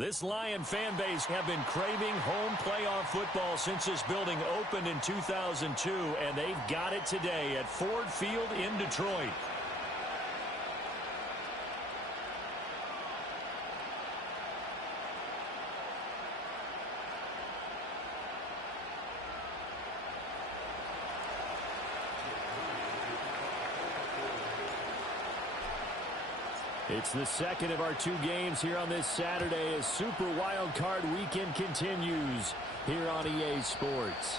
This Lion fan base have been craving home playoff football since this building opened in 2002, and they've got it today at Ford Field in Detroit. It's the second of our two games here on this Saturday as Super Wild Card Weekend continues here on EA Sports.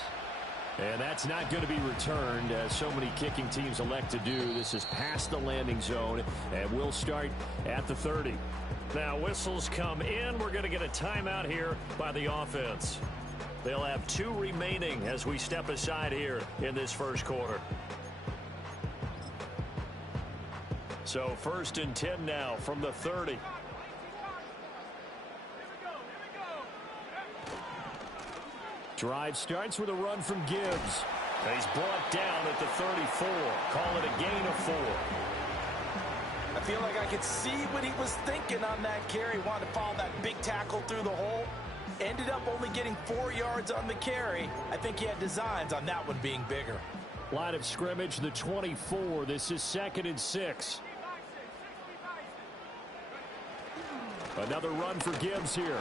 And that's not going to be returned, as so many kicking teams elect to do. This is past the landing zone, and we'll start at the 30. Now, whistles come in. We're going to get a timeout here by the offense. They'll have 2 remaining as we step aside here in this first quarter. So 1st and 10 now from the 30. Drive starts with a run from Gibbs. He's brought down at the 34. Call it a gain of 4. I feel like I could see what he was thinking on that carry. Wanted to follow that big tackle through the hole. Ended up only getting 4 yards on the carry. I think he had designs on that one being bigger. Line of scrimmage, the 24. This is 2nd and 6. Another run for Gibbs here.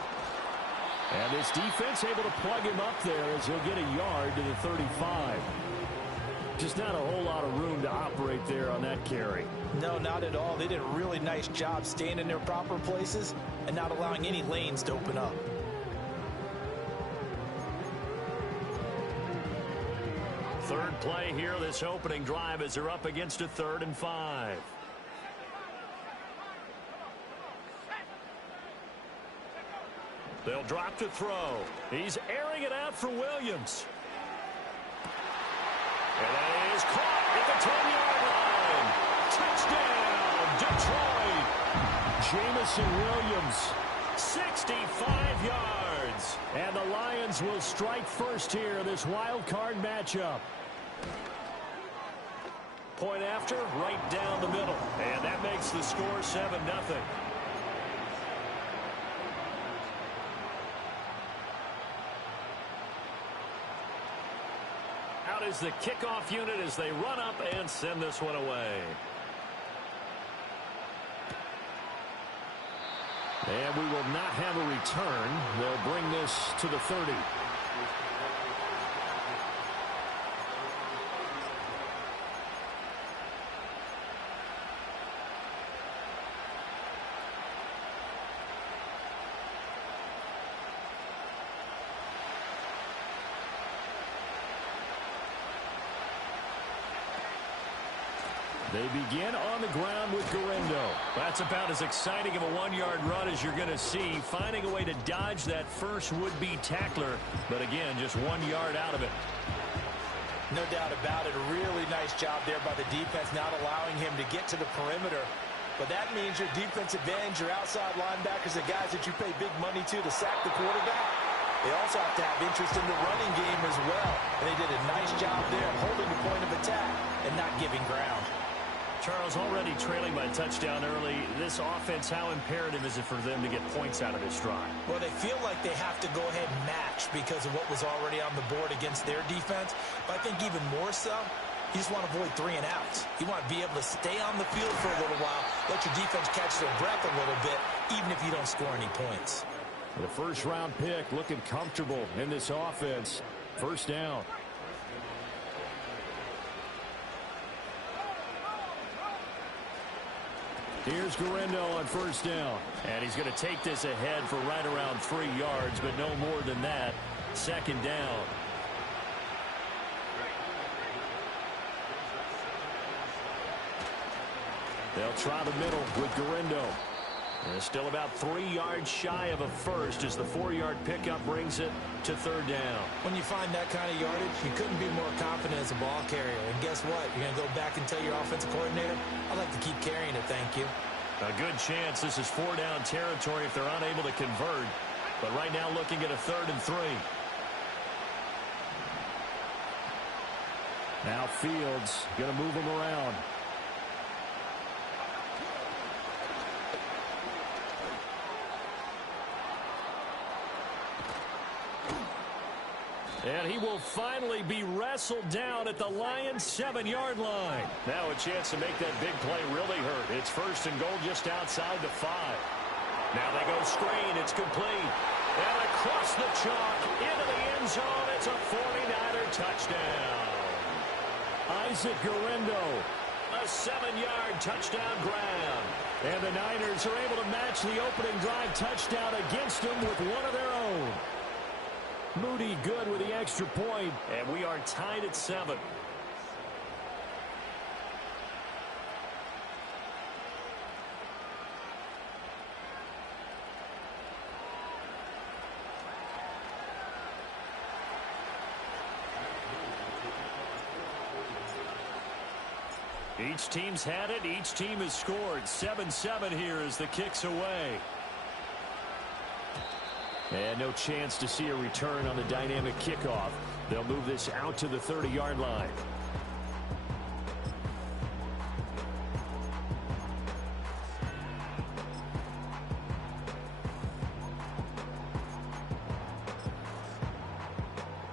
And this defense able to plug him up there as he'll get a yard to the 35. Just not a whole lot of room to operate there on that carry. No, not at all. They did a really nice job staying in their proper places and not allowing any lanes to open up. Third play here, this opening drive as they're up against a 3rd and 5. They'll drop to throw. He's airing it out for Williams. And that is caught at the 10-yard line. Touchdown, Detroit. Jamison Williams, 65 yards. And the Lions will strike first here in this wild card matchup. Point after, right down the middle. And that makes the score 7-0. Out is the kickoff unit as they run up and send this one away. And we will not have a return. They'll bring this to the 30. They begin on the ground with Guerendo. That's about as exciting of a 1-yard run as you're going to see, finding a way to dodge that first would-be tackler. But again, just 1 yard out of it. No doubt about it. A really nice job there by the defense, not allowing him to get to the perimeter. But that means your defensive ends, your outside linebackers, the guys that you pay big money to sack the quarterback. They also have to have interest in the running game as well. And they did a nice job there holding the point of attack and not giving ground. Charles, already trailing by a touchdown early. This offense, how imperative is it for them to get points out of this drive? Well, they feel like they have to go ahead and match because of what was already on the board against their defense. But I think even more so, you just want to avoid 3 and outs. You want to be able to stay on the field for a little while, let your defense catch their breath a little bit, even if you don't score any points. The first-round pick looking comfortable in this offense. First down. Here's Guerendo on first down. And he's going to take this ahead for right around 3 yards, but no more than that. 2nd down. They'll try the middle with Guerendo. And still about 3 yards shy of a first as the 4-yard pickup brings it to 3rd down. When you find that kind of yardage, you couldn't be more confident as a ball carrier. And guess what? You're going to go back and tell your offensive coordinator, I'd like to keep carrying it, thank you. A good chance this is 4-down territory if they're unable to convert. But right now looking at a 3rd and 3. Now Fields going to move him around. And he will finally be wrestled down at the Lions' 7-yard line. Now a chance to make that big play really hurt. It's 1st and goal just outside the 5. Now they go screen. It's complete. And across the chalk into the end zone. It's a 49er touchdown. Isaac Guerendo, a 7-yard touchdown grab. And the Niners are able to match the opening drive touchdown against them with one of their own. Moody good with the extra point, and we are tied at 7. Each team's had it. Each team has scored. 7-7 here as the kick's away. And no chance to see a return on the dynamic kickoff. They'll move this out to the 30-yard line.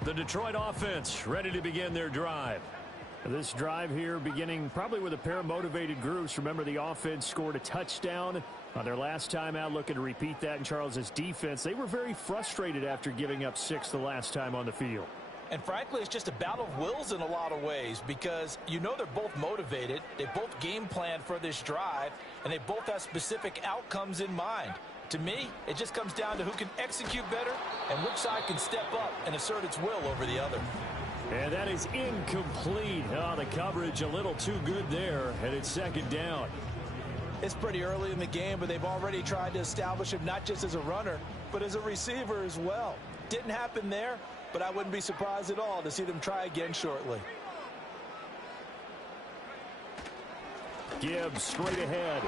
The Detroit offense ready to begin their drive. This drive here beginning probably with a pair of motivated groups. Remember, the offense scored a touchdown on their last time out, looking to repeat that in Charles's defense. They were very frustrated after giving up 6 the last time on the field. And frankly, it's just a battle of wills in a lot of ways because you know they're both motivated. They both game plan for this drive, and they both have specific outcomes in mind. To me, it just comes down to who can execute better and which side can step up and assert its will over the other. And that is incomplete. Oh, the coverage a little too good there, and it's 2nd down. It's pretty early in the game, but they've already tried to establish him not just as a runner, but as a receiver as well. Didn't happen there, but I wouldn't be surprised at all to see them try again shortly. Gibbs straight ahead.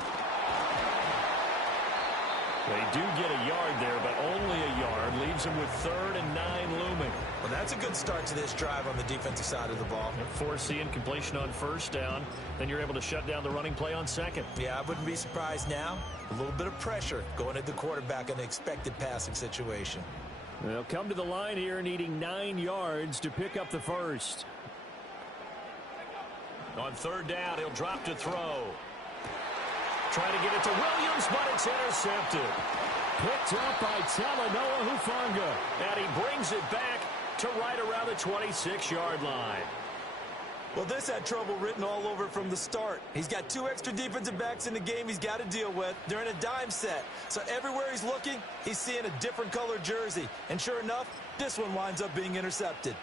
They do get a yard there, but only a yard. Leaves them with 3rd and 9 looming. Well, that's a good start to this drive on the defensive side of the ball. Force the incompletion on 1st down. Then you're able to shut down the running play on 2nd. Yeah, I wouldn't be surprised now. A little bit of pressure going at the quarterback in an expected passing situation. They'll come to the line here needing 9 yards to pick up the 1st. On 3rd down, he'll drop to throw. Trying to get it to Williams, but it's intercepted. Picked up by Talanoa Hufanga. And he brings it back to right around the 26-yard line. Well, this had trouble written all over from the start. He's got 2 extra defensive backs in the game he's got to deal with. They're in a dime set. So everywhere he's looking, he's seeing a different color jersey. And sure enough, this one winds up being intercepted.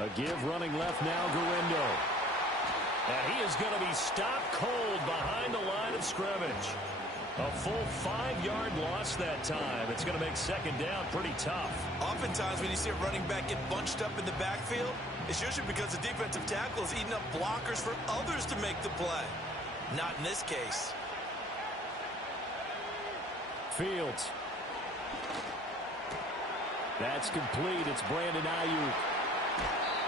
A give running left now, Guerendo. And he is going to be stopped cold behind the line of scrimmage. A full 5-yard loss that time. It's going to make 2nd down pretty tough. Oftentimes when you see a running back get bunched up in the backfield, it's usually because the defensive tackle is eating up blockers for others to make the play. Not in this case. Fields. That's complete. It's Brandon Ayuk.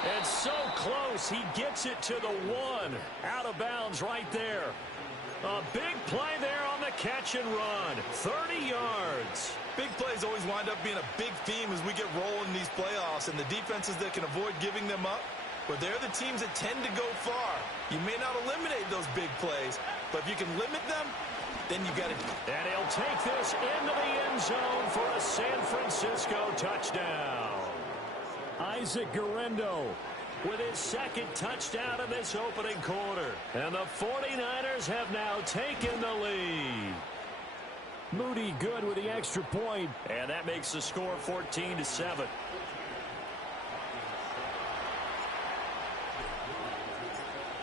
And so close, he gets it to the 1. Out of bounds right there. A big play there on the catch and run. 30 yards. Big plays always wind up being a big theme as we get rolling in these playoffs, and the defenses that can avoid giving them up, but they're the teams that tend to go far. You may not eliminate those big plays, but if you can limit them, then you got to. And he'll take this into the end zone for a San Francisco touchdown. Isaac Guerendo with his 2nd touchdown in this opening quarter. And the 49ers have now taken the lead. Moody good with the extra point. And that makes the score 14-7.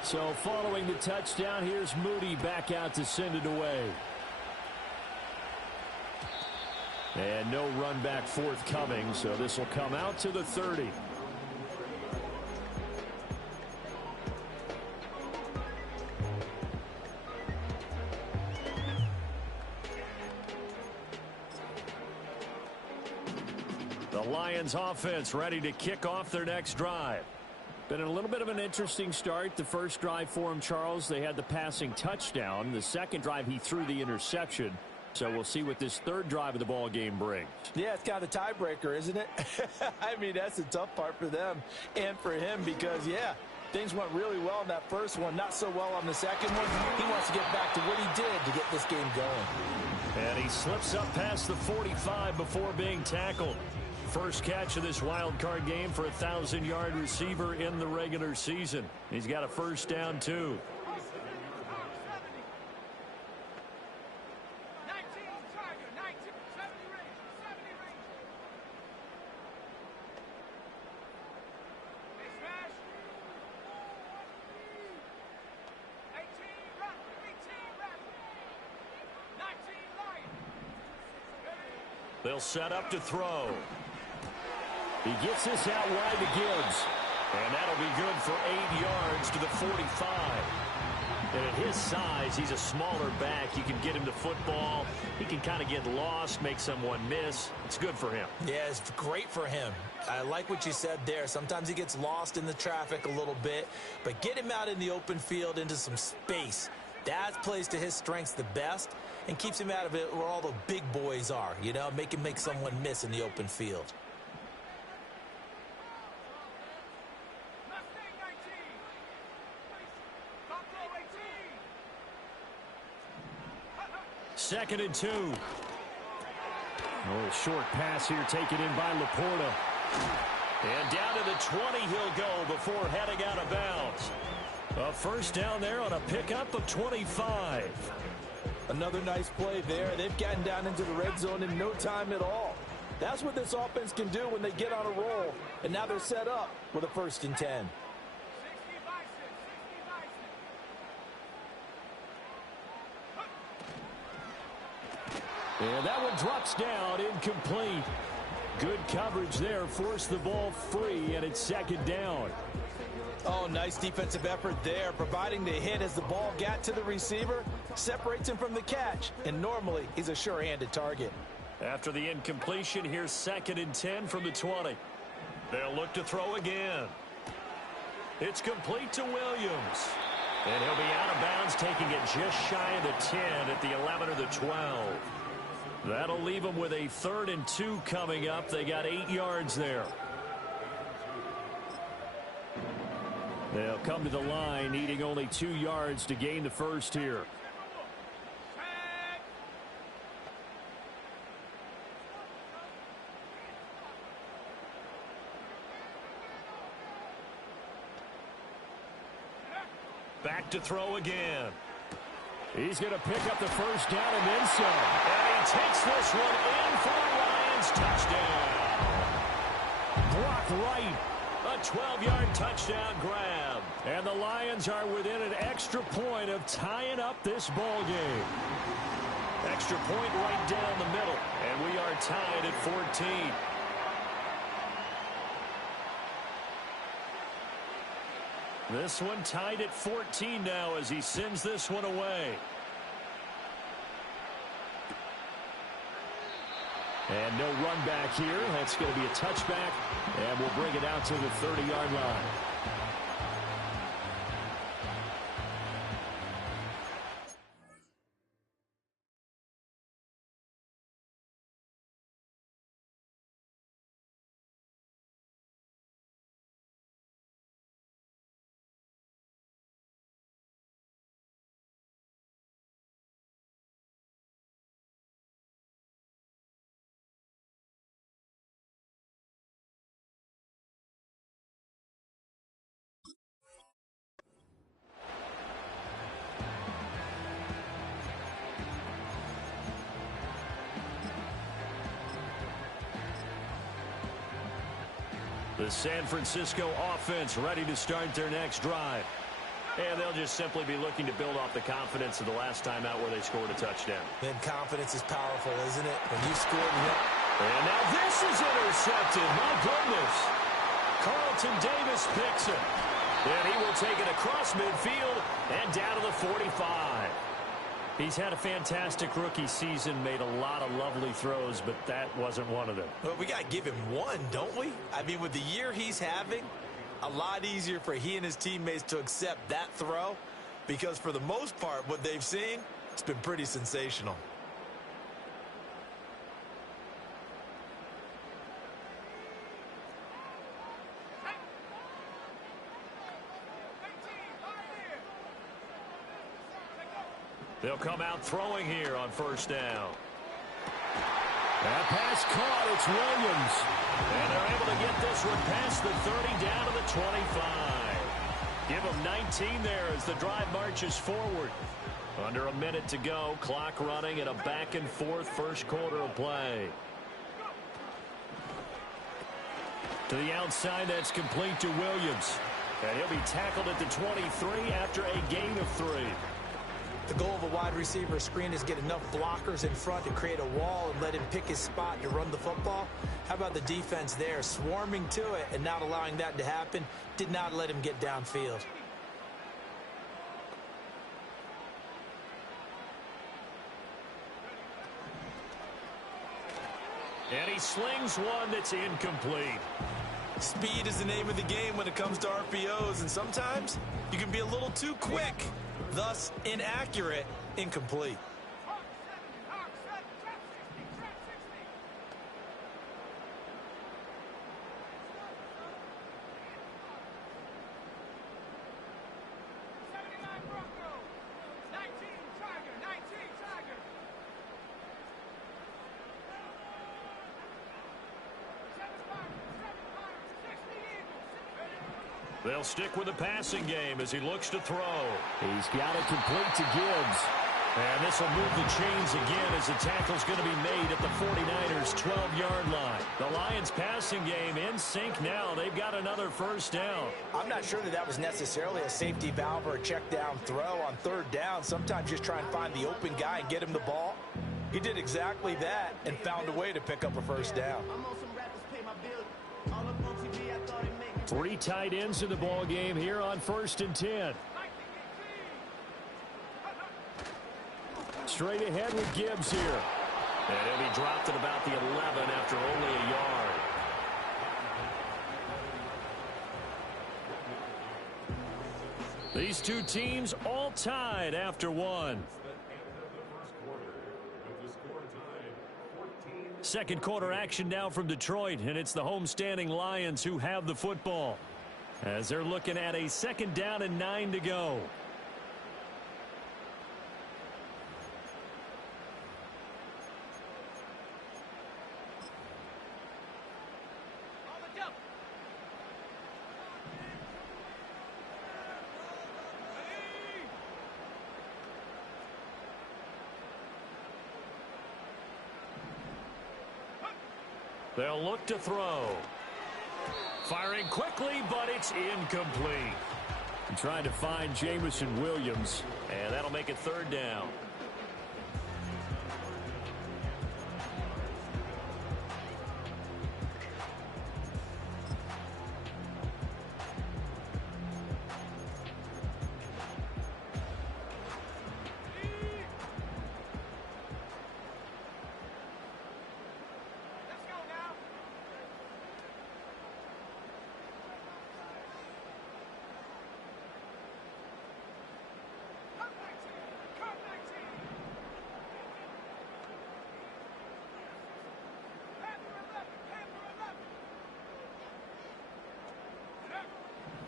So following the touchdown, here's Moody back out to send it away. And no run back forthcoming, so this will come out to the 30. The Lions offense ready to kick off their next drive. Been a little bit of an interesting start. The first drive for him, Charles, they had the passing touchdown. The second drive, he threw the interception. So we'll see what this third drive of the ball game brings. Yeah, it's kind of a tiebreaker, isn't it? I mean, that's the tough part for them and for him because, yeah, things went really well in that first one, not so well on the second one. He wants to get back to what he did to get this game going. And he slips up past the 45 before being tackled. First catch of this wild card game for a 1,000-yard receiver in the regular season. He's got a first down, too. They'll set up to throw. He gets this out wide to Gibbs. And that'll be good for 8 yards to the 45. And at his size, he's a smaller back. You can get him the football. He can kind of get lost, make someone miss. It's good for him. Yeah, it's great for him. I like what you said there. Sometimes he gets lost in the traffic a little bit. But get him out in the open field into some space. That plays to his strengths the best and keeps him out of it where all the big boys are. You know, make him make someone miss in the open field. Second and 2. Oh, short pass here taken in by Laporta. And down to the 20 he'll go before heading out of bounds. A first down there on a pickup of 25. Another nice play there. They've gotten down into the red zone in no time at all. That's what this offense can do when they get on a roll. And now they're set up with a 1st and 10. And that one drops down, incomplete. Good coverage there, forced the ball free, and it's second down. Oh, nice defensive effort there, providing the hit as the ball got to the receiver, separates him from the catch, and normally he's a sure-handed target. After the incompletion, here's 2nd and 10 from the 20. They'll look to throw again. It's complete to Williams. And he'll be out of bounds, taking it just shy of the 10 at the 11 or the 12. That'll leave them with a 3rd and 2 coming up. They got 8 yards there. They'll come to the line, needing only 2 yards to gain the first here. Back to throw again. He's going to pick up the first down and then some. And he takes this one in for the Lions touchdown. Brock Wright, a 12-yard touchdown grab. And the Lions are within an extra point of tying up this ball game. Extra point right down the middle. And we are tied at 14. This one tied at 14 now as he sends this one away. And no run back here. That's going to be a touchback. And we'll bring it out to the 30-yard line. The San Francisco offense ready to start their next drive. And they'll just simply be looking to build off the confidence of the last time out where they scored a touchdown. And confidence is powerful, isn't it? When you scored. And now this is intercepted. My goodness. Carlton Davis picks it. And he will take it across midfield and down to the 45. He's had a fantastic rookie season, made a lot of lovely throws, but that wasn't one of them. Well, we got to give him one, don't we? I mean, with the year he's having, a lot easier for he and his teammates to accept that throw because for the most part, what they've seen, it's been pretty sensational. They'll come out throwing here on first down. That pass caught. It's Williams. And they're able to get this one past the 30 down to the 25. Give them 19 there as the drive marches forward. Under a minute to go. Clock running in a back-and-forth first quarter of play. To the outside, that's complete to Williams. And he'll be tackled at the 23 after a gain of 3. The goal of a wide receiver screen is get enough blockers in front to create a wall and let him pick his spot to run the football. How about the defense there, swarming to it and not allowing that to happen? Did not let him get downfield. And he slings one that's incomplete. Speed is the name of the game when it comes to RPOs, and sometimes you can be a little too quick. Thus, inaccurate, incomplete. They'll stick with the passing game as he looks to throw. He's got it complete to Gibbs. And this will move the chains again as the tackle's going to be made at the 49ers' 12-yard line. The Lions' passing game in sync now. They've got another first down. I'm not sure that was necessarily a safety valve or a check down throw on third down. Sometimes just try and find the open guy and get him the ball. He did exactly that and found a way to pick up a first down. 3 tight ends in the ball game here on 1st and 10. Straight ahead with Gibbs here. And he'll be dropped at about the 11 after only a yard. These two teams all tied after one. Second quarter action now from Detroit, and it's the homestanding Lions who have the football as they're looking at a 2nd down and 9 to go. They'll look to throw. Firing quickly, but it's incomplete. And trying to find Jameson Williams, and that'll make it 3rd down.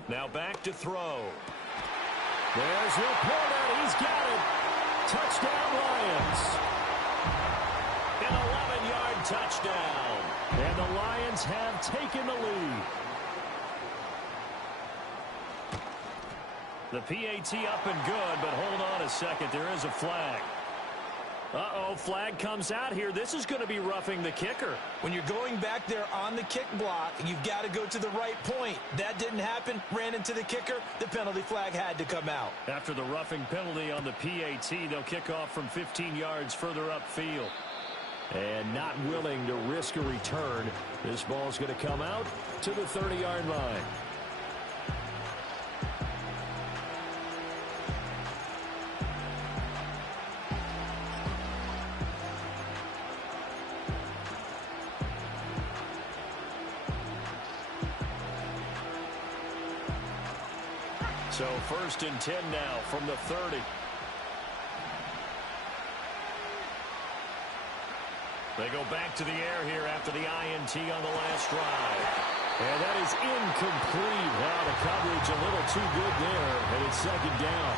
Now back to throw. There's Laporta. He's got it. Touchdown, Lions. An 11-yard touchdown. And the Lions have taken the lead. The PAT up and good, but hold on a second. There is a flag. Uh-oh, flag comes out here. This is going to be roughing the kicker. When you're going back there on the kick block, you've got to go to the right point. That didn't happen. Ran into the kicker. The penalty flag had to come out. After the roughing penalty on the PAT, they'll kick off from 15 yards further upfield. And not willing to risk a return, this ball's going to come out to the 30-yard line. So 1st and 10 now from the 30. They go back to the air here after the INT on the last drive. And that is incomplete. Now the coverage a little too good there, and it's 2nd down.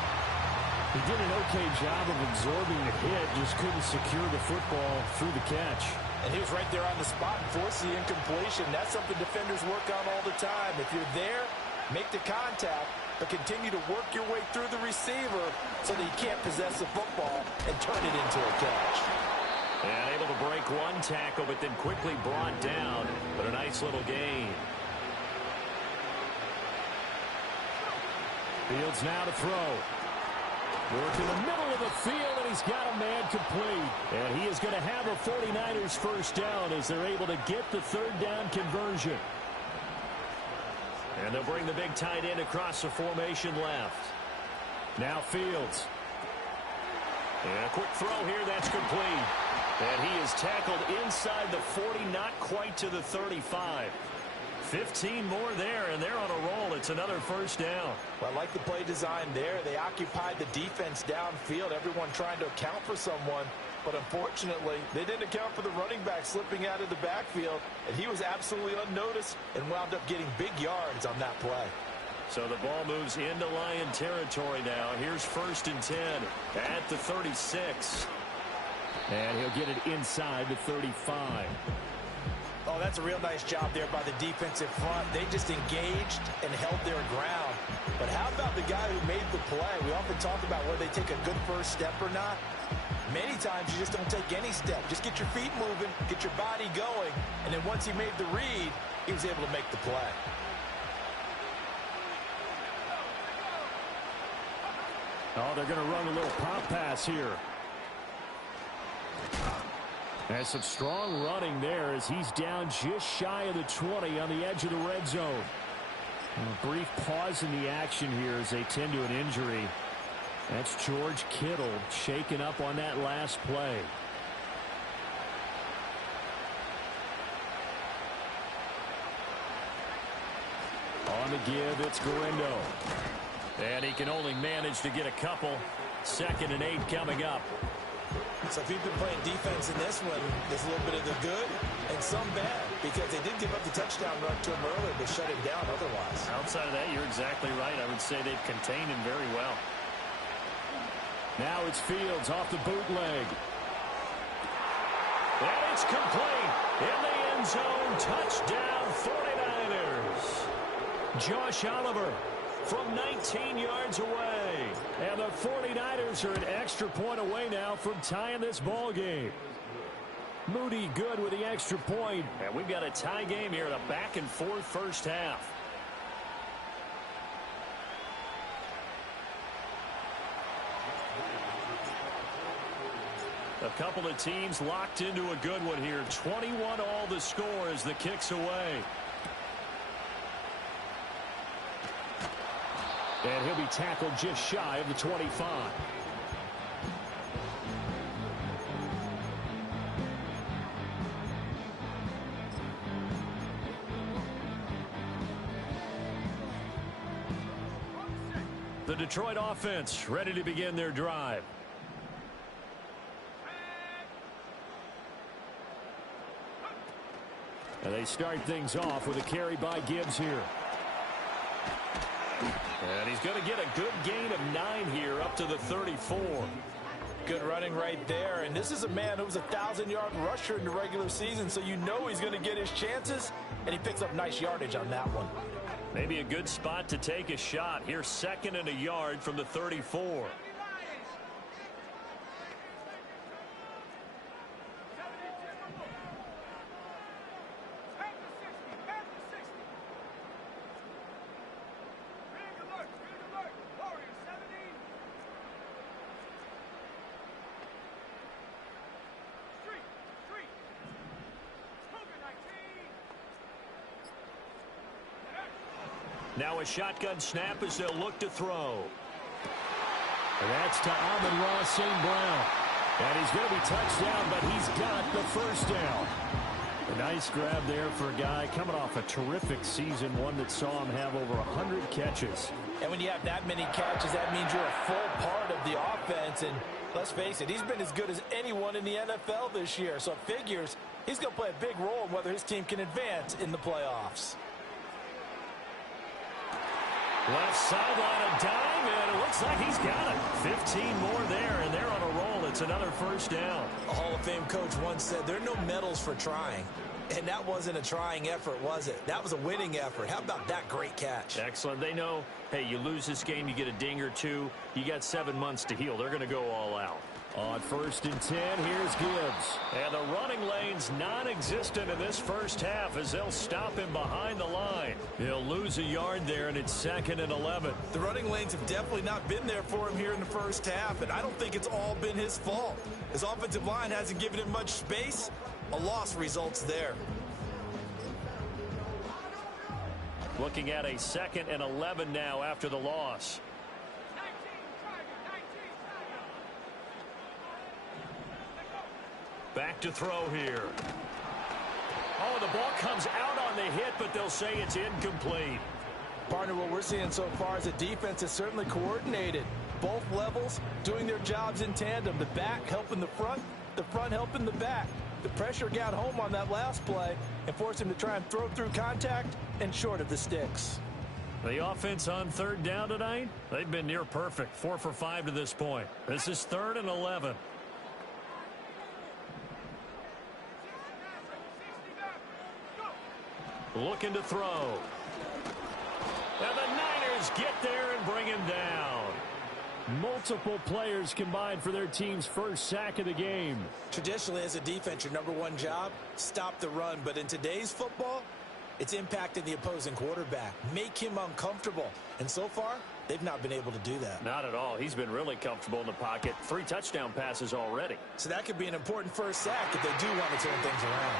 He did an okay job of absorbing the hit, just couldn't secure the football through the catch. And he was right there on the spot and forced the incompletion. That's something defenders work on all the time. If you're there, make the contact, but continue to work your way through the receiver so that you can't possess the football and turn it into a catch. And able to break one tackle, but then quickly brought down. But a nice little gain. Fields now to throw. Work in the middle of the field, and he's got a man complete. And he is going to have a 49ers first down as they're able to get the 3rd down conversion. And they'll bring the big tight end across the formation left. Now Fields. And a quick throw here, that's complete. And he is tackled inside the 40, not quite to the 35. 15 more there, and they're on a roll. It's another first down. Well, I like the play design there. They occupied the defense downfield, everyone trying to account for someone. But unfortunately, they didn't account for the running back slipping out of the backfield, and he was absolutely unnoticed and wound up getting big yards on that play. So the ball moves into Lion territory now. Here's 1st and 10 at the 36. And he'll get it inside the 35. Oh, that's a real nice job there by the defensive front. They just engaged and held their ground. But how about the guy who made the play? We often talk about whether they take a good first step or not. Many times you just don't take any step. Just get your feet moving, get your body going, and then once he made the read, he was able to make the play. Oh, they're going to run a little pop pass here. And some strong running there as he's down just shy of the 20 on the edge of the red zone. A brief pause in the action here as they tend to an injury. That's George Kittle shaken up on that last play. On the give, it's Garindo. And he can only manage to get a couple. 2nd and 8 coming up. So if you've been playing defense in this one, there's a little bit of the good and some bad, because they did give up the touchdown run to him earlier, but shut him down otherwise. Outside of that, you're exactly right. I would say they've contained him very well. Now it's Fields off the bootleg. And it's complete. In the end zone, touchdown 49ers. Josh Oliver from 19 yards away. And the 49ers are an extra point away now from tying this ball game. Moody good with the extra point. And we've got a tie game here in a back-and-forth first half. A couple of teams locked into a good one here. 21 all the score as the kick's away. And he'll be tackled just shy of the 25. The Detroit offense ready to begin their drive. And they start things off with a carry by Gibbs here. And he's going to get a good gain of 9 here up to the 34. Good running right there. And this is a man who was a 1,000-yard rusher in the regular season, so you know he's going to get his chances, and he picks up nice yardage on that one. Maybe a good spot to take a shot. Here's 2nd and a yard from the 34. Now a shotgun snap as they'll look to throw. And that's to Amon-Ra St. Brown. And he's going to be touched down, but he's got the first down. A nice grab there for a guy coming off a terrific season, one that saw him have over 100 catches. And when you have that many catches, that means you're a full part of the offense. And let's face it, he's been as good as anyone in the NFL this year. So it figures he's going to play a big role in whether his team can advance in the playoffs. Left sideline, a dime, and it looks like he's got it. 15 more there, and they're on a roll. It's another first down. A Hall of Fame coach once said, there are no medals for trying. And that wasn't a trying effort, was it? That was a winning effort. How about that great catch? Excellent. They know, hey, you lose this game, you get a ding or two. You got 7 months to heal. They're going to go all out. On 1st and 10, here's Gibbs. And the running lane's non-existent in this first half as they'll stop him behind the line. He'll lose a yard there, and it's 2nd and 11. The running lanes have definitely not been there for him here in the first half, and I don't think it's all been his fault. His offensive line hasn't given him much space. A loss results there. Looking at a 2nd and 11 now after the loss. Back to throw here. Oh, the ball comes out on the hit, but they'll say it's incomplete. Partner, what we're seeing so far is the defense is certainly coordinated. Both levels doing their jobs in tandem. The back helping the front helping the back. The pressure got home on that last play and forced him to try and throw through contact and short of the sticks. The offense on 3rd down tonight, they've been near perfect. 4 for 5 to this point. This is 3rd and 11. Looking to throw. And the Niners get there and bring him down. Multiple players combined for their team's first sack of the game. Traditionally, as a defense, your #1 job, stop the run. But in today's football, it's impacting the opposing quarterback. Make him uncomfortable. And so far, they've not been able to do that. Not at all. He's been really comfortable in the pocket. 3 touchdown passes already. So that could be an important first sack if they do want to turn things around.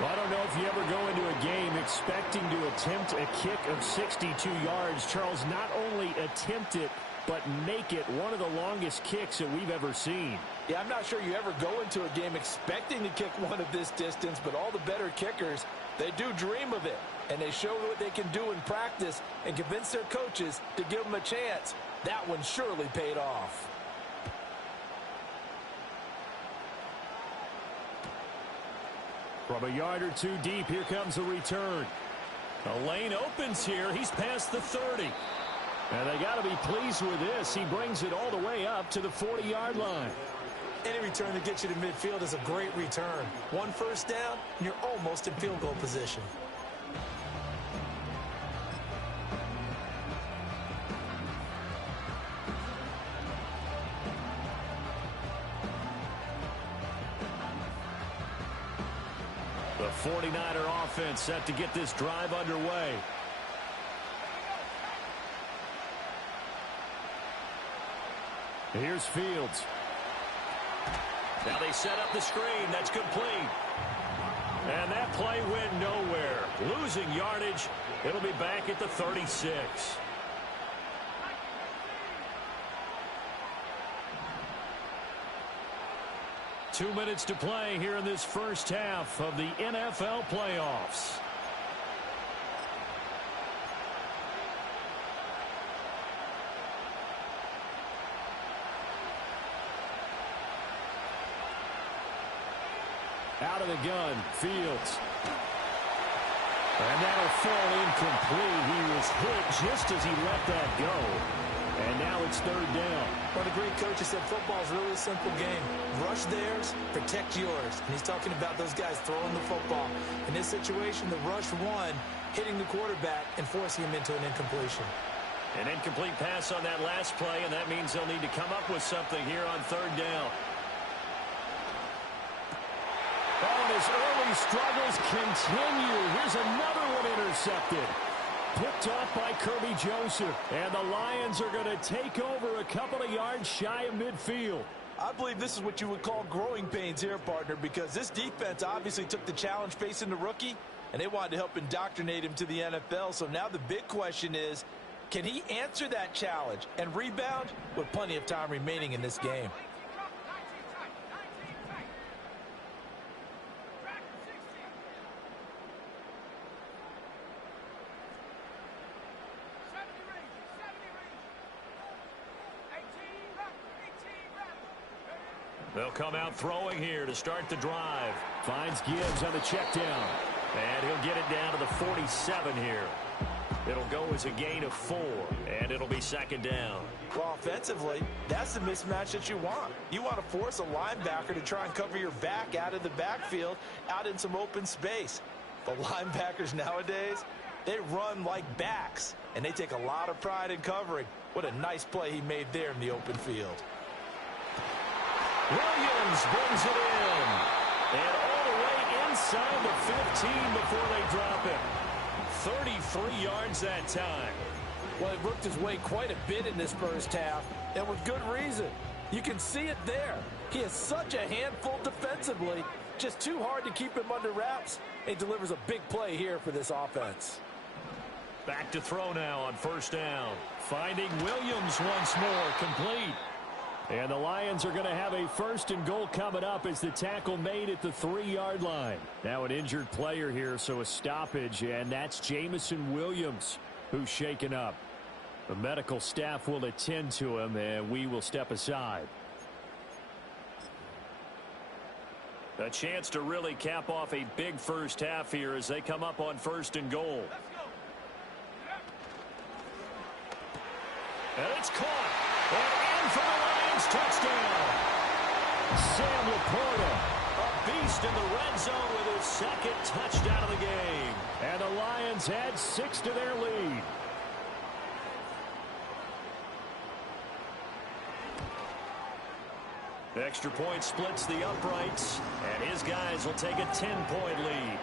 Well, I don't know if you ever go into a game expecting to attempt a kick of 62 yards. Charles, not only attempt it, but make it one of the longest kicks that we've ever seen. Yeah, I'm not sure you ever go into a game expecting to kick one of this distance, but all the better kickers, they do dream of it. And they show what they can do in practice and convince their coaches to give them a chance. That one surely paid off. From a yard or two deep, here comes the return. The lane opens here. He's past the 30. And they got to be pleased with this. He brings it all the way up to the 40-yard line. Any return that gets you to midfield is a great return. 1 first down, and you're almost in field goal position. The 49er offense set to get this drive underway. Here's Fields. Now they set up the screen. That's complete. And that play went nowhere. Losing yardage. It'll be back at the 36. Two minutes to play here in this first half of the NFL playoffs. Out of the gun, Fields. And that'll fall incomplete. He was hit just as he let that go. And now it's 3rd down. One of the great coaches said football is really a simple game. Rush theirs, protect yours. And he's talking about those guys throwing the football. In this situation, the rush won, hitting the quarterback and forcing him into an incompletion. An incomplete pass on that last play, and that means they'll need to come up with something here on 3rd down. Oh, and his early struggles continue. Here's another one intercepted. Picked off by Kirby Joseph. And the Lions are going to take over a couple of yards shy of midfield. I believe this is what you would call growing pains here, partner, because this defense obviously took the challenge facing the rookie, and they wanted to help indoctrinate him to the NFL. So now the big question is, can he answer that challenge and rebound with plenty of time remaining in this game? They'll come out throwing here to start the drive. Finds Gibbs on the check down. And he'll get it down to the 47 here. It'll go as a gain of 4, and it'll be second down. Well, offensively, that's the mismatch that you want. You want to force a linebacker to try and cover your back out of the backfield, out in some open space. But linebackers nowadays, they run like backs, and they take a lot of pride in covering. What a nice play he made there in the open field. Williams brings it in. And all the way inside the 15 before they drop it. 33 yards that time. Well, he worked his way quite a bit in this first half, and with good reason. You can see it there. He is such a handful defensively. Just too hard to keep him under wraps. He delivers a big play here for this offense. Back to throw now on first down. Finding Williams once more, complete. And the Lions are going to have a first and goal coming up as the tackle made at the 3-yard line. Now an injured player here, so a stoppage, and that's Jameson Williams who's shaken up. The medical staff will attend to him, and we will step aside. A chance to really cap off a big first half here as they come up on first and goal. And it's caught. And in for the Lions touchdown. Sam Laporta, a beast in the red zone with his second touchdown of the game. And the Lions add 6 to their lead. Extra point splits the uprights, and his guys will take a 10-point lead.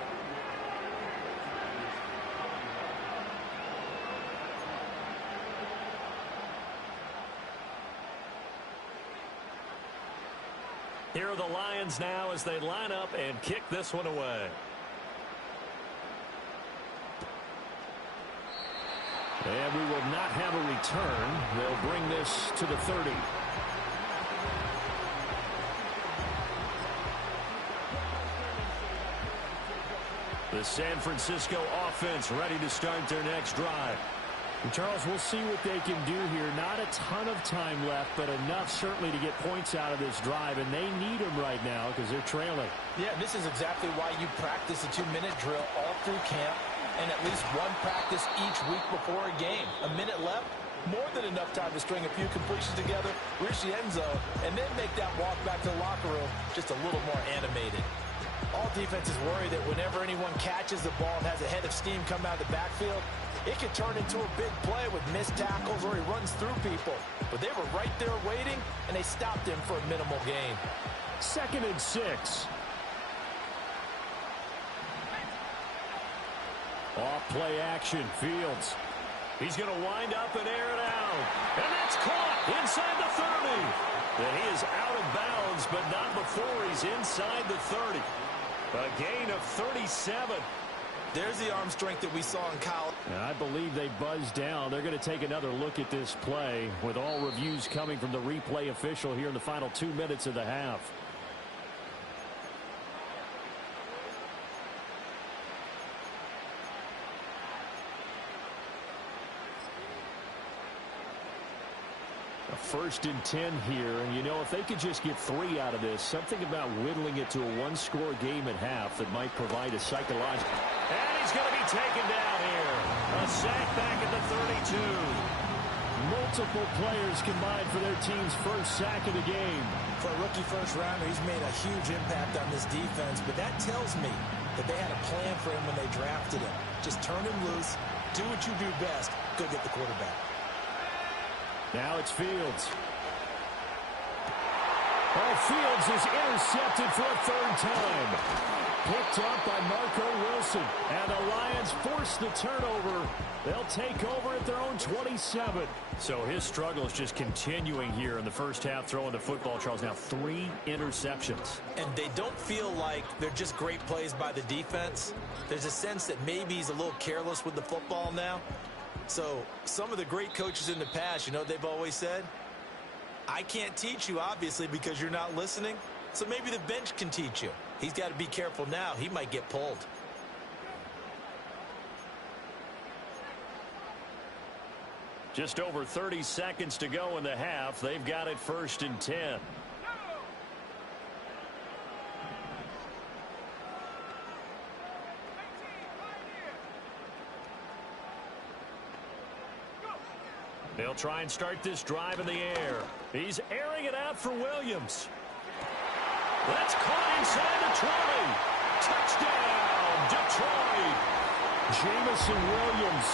Here are the Lions now as they line up and kick this one away. And we will not have a return. They'll bring this to the 30. The San Francisco offense ready to start their next drive. And Charles, we'll see what they can do here. Not a ton of time left, but enough certainly to get points out of this drive, and they need them right now because they're trailing. Yeah, this is exactly why you practice a 2-minute drill all through camp and at least one practice each week before a game. A minute left, more than enough time to string a few completions together, reach the end zone, and then make that walk back to the locker room just a little more animated. All defenses worry that whenever anyone catches the ball and has a head of steam come out of the backfield, it could turn into a big play with missed tackles or he runs through people. But they were right there waiting, and they stopped him for a minimal gain. 2nd and 6. Off play action, Fields. He's going to wind up and air it out. And that's caught inside the 30. And he is out of bounds, but not before he's inside the 30. A gain of 37. There's the arm strength that we saw in college. I believe they buzzed down. They're going to take another look at this play with all reviews coming from the replay official here in the final 2 minutes of the half. A 1st and 10 here, and you know, if they could just get 3 out of this, something about whittling it to a 1-score game at half that might provide a psychological. And he's going to be taken down here. A sack back at the 32. Multiple players combined for their team's first sack of the game. For a rookie first-rounder, he's made a huge impact on this defense, but that tells me that they had a plan for him when they drafted him. Just turn him loose, do what you do best, go get the quarterback. Now it's Fields. Oh, Fields is intercepted for a 3rd time. Picked up by Marco Wilson. And the Lions force the turnover. They'll take over at their own 27. So his struggle is just continuing here in the first half throwing the football, Charles. Now 3 interceptions. And they don't feel like they're just great plays by the defense. There's a sense that maybe he's a little careless with the football now. So some of the great coaches in the past, you know what they've always said? I can't teach you, obviously, because you're not listening. So maybe the bench can teach you. He's got to be careful now. He might get pulled. Just over 30 seconds to go in the half. They've got it 1st and 10. try and start this drive in the air. He's airing it out for Williams. That's caught inside the 20. Touchdown, Detroit. Jameson Williams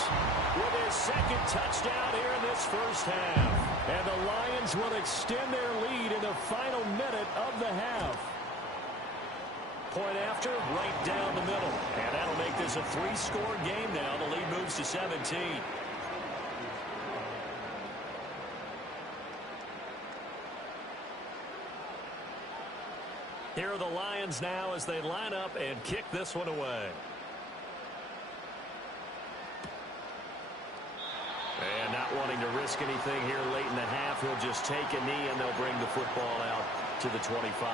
with his second touchdown here in this first half. And the Lions will extend their lead in the final minute of the half. Point after, right down the middle. And that'll make this a 3-score game now. The lead moves to 17. Here are the Lions now as they line up and kick this one away. And not wanting to risk anything here late in the half, he'll just take a knee and they'll bring the football out to the 25.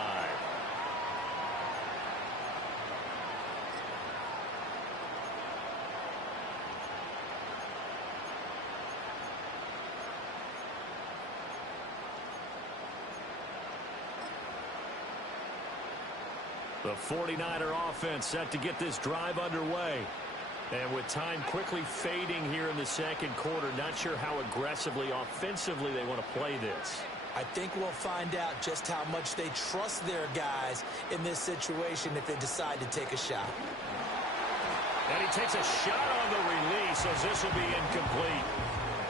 The 49er offense set to get this drive underway. And with time quickly fading here in the second quarter, not sure how aggressively, offensively they want to play this. I think we'll find out just how much they trust their guys in this situation if they decide to take a shot. And he takes a shot on the release as this will be incomplete.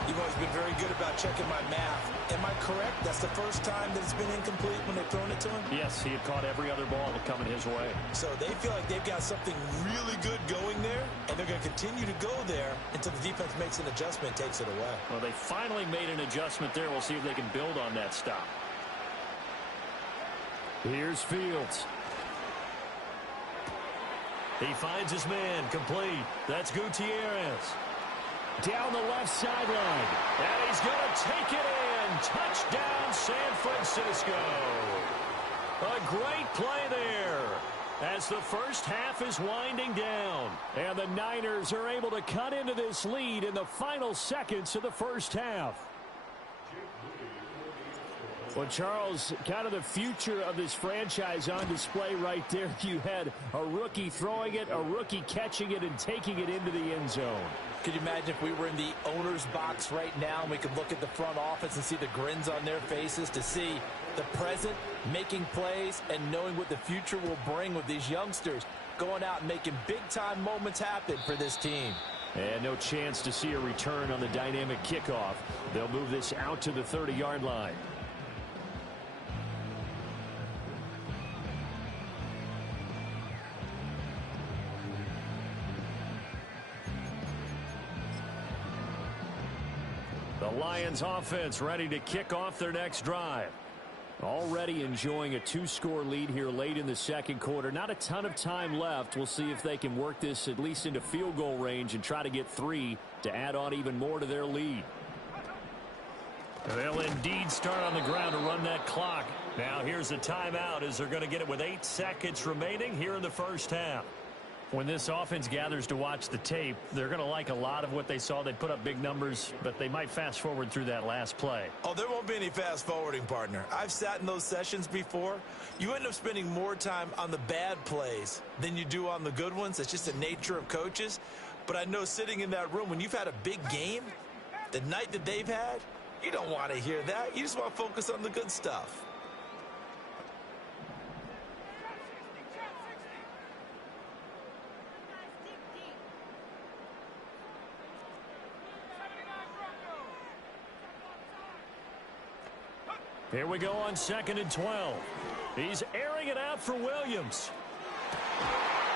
You've always been very good about checking my math. Am I correct? That's the first time that it's been incomplete when they've thrown it to him? Yes, he had caught every other ball coming his way. So they feel like they've got something really good going there, and they're going to continue to go there until the defense makes an adjustment and takes it away. Well, they finally made an adjustment there. We'll see if they can build on that stop. Here's Fields. He finds his man, complete. That's Gutierrez. Down the left sideline. And he's going to take it in. Touchdown, San Francisco. A great play there as the first half is winding down. And the Niners are able to cut into this lead in the final seconds of the first half. Well, Charles, kind of the future of this franchise on display right there. You had a rookie throwing it, a rookie catching it, and taking it into the end zone. Could you imagine if we were in the owner's box right now and we could look at the front office and see the grins on their faces, to see the present making plays and knowing what the future will bring with these youngsters going out and making big-time moments happen for this team. And no chance to see a return on the dynamic kickoff. They'll move this out to the 30-yard line. The Lions offense ready to kick off their next drive. Already enjoying a 2-score lead here late in the second quarter. Not a ton of time left. We'll see if they can work this at least into field goal range and try to get 3 to add on even more to their lead. They'll indeed start on the ground to run that clock. Now here's a timeout as they're going to get it with 8 seconds remaining here in the first half. When this offense gathers to watch the tape, they're going to like a lot of what they saw. They put up big numbers, but they might fast forward through that last play. Oh, there won't be any fast forwarding, partner. I've sat in those sessions before. You end up spending more time on the bad plays than you do on the good ones. It's just the nature of coaches. But I know sitting in that room, when you've had a big game, the night that they've had, you don't want to hear that. You just want to focus on the good stuff. Here we go on 2nd and 12. He's airing it out for Williams.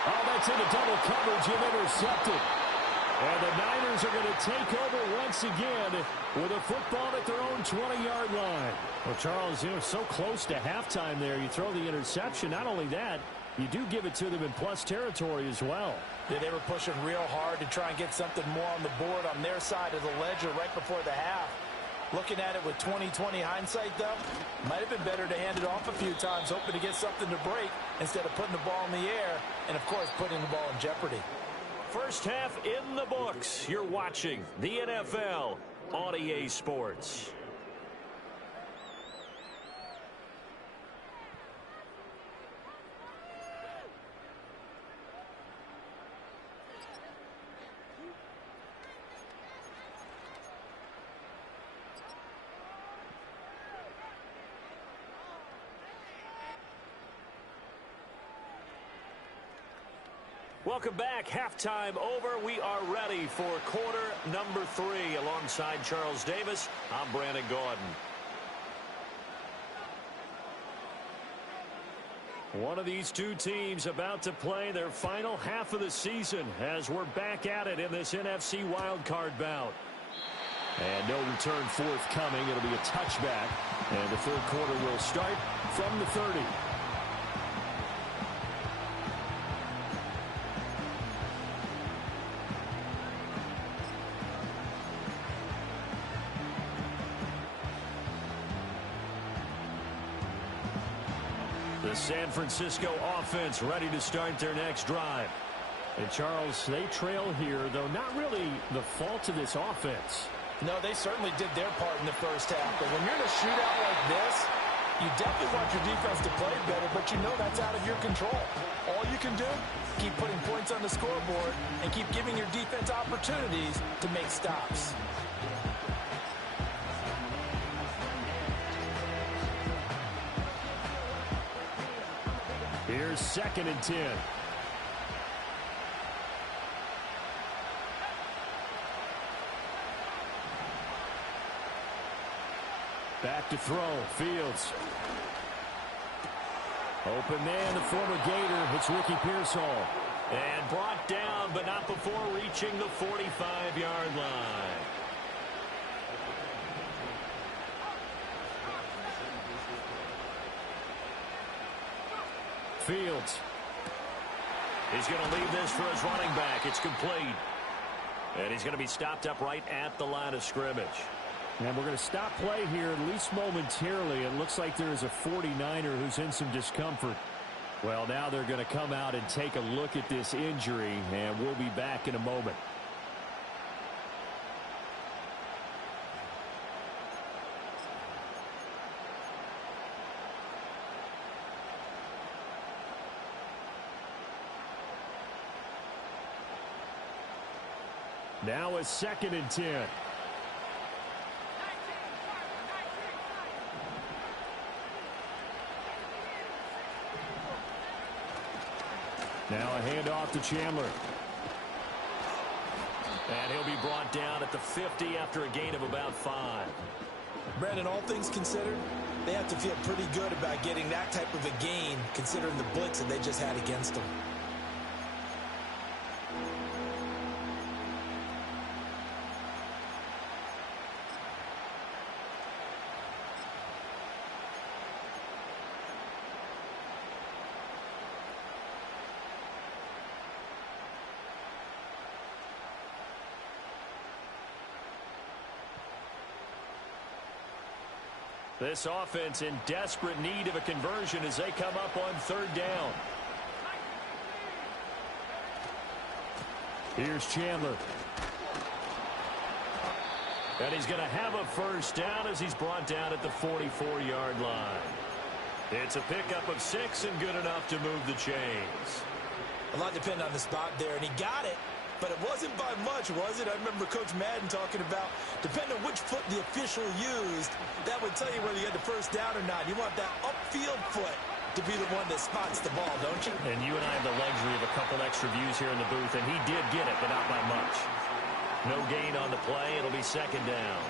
Oh, that's into double coverage and intercepted. And the Niners are going to take over once again with a football at their own 20-yard line. Well, Charles, so close to halftime there. You throw the interception. Not only that, you do give it to them in plus territory as well. Yeah, they were pushing real hard to try and get something more on the board on their side of the ledger right before the half. Looking at it with 20/20 hindsight, though, might have been better to hand it off a few times, hoping to get something to break instead of putting the ball in the air and, of course, putting the ball in jeopardy. First half in the books. You're watching the NFL on EA Sports. Welcome back. Halftime over. We are ready for quarter number 3. Alongside Charles Davis, I'm Brandon Gaudin. One of these two teams about to play their final half of the season as we're back at it in this NFC wildcard bout. And no return forthcoming. It'll be a touchback. And the third quarter will start from the 30. The San Francisco offense ready to start their next drive. And Charles, they trail here, though not really the fault of this offense. No, they certainly did their part in the first half. But when you're in a shootout like this, you definitely want your defense to play better, but you know that's out of your control. All you can do, keep putting points on the scoreboard and keep giving your defense opportunities to make stops. Here's 2nd and 10. Back to throw. Fields. Open man, the former Gator. It's Ricky Pearsall. And brought down, but not before reaching the 45-yard line. Fields. He's going to leave this for his running back. It's complete. And he's going to be stopped up right at the line of scrimmage. And we're going to stop play here, at least momentarily. It looks like there is a 49er who's in some discomfort. Well, now they're going to come out and take a look at this injury, and we'll be back in a moment. Now a 2nd and 10. Now a handoff to Chandler. And he'll be brought down at the 50 after a gain of about 5. Brandon, all things considered, they have to feel pretty good about getting that type of a gain considering the blitz that they just had against them. This offense in desperate need of a conversion as they come up on 3rd down. Here's Chandler. And he's going to have a first down as he's brought down at the 44-yard line. It's a pickup of 6 and good enough to move the chains. A lot depended on the spot there, and he got it. But it wasn't by much, was it? I remember Coach Madden talking about, depending on which foot the official used, that would tell you whether you had the first down or not. You want that upfield foot to be the one that spots the ball, don't you? And you and I have the luxury of a couple extra views here in the booth, and he did get it, but not by much. No gain on the play. It'll be 2nd down.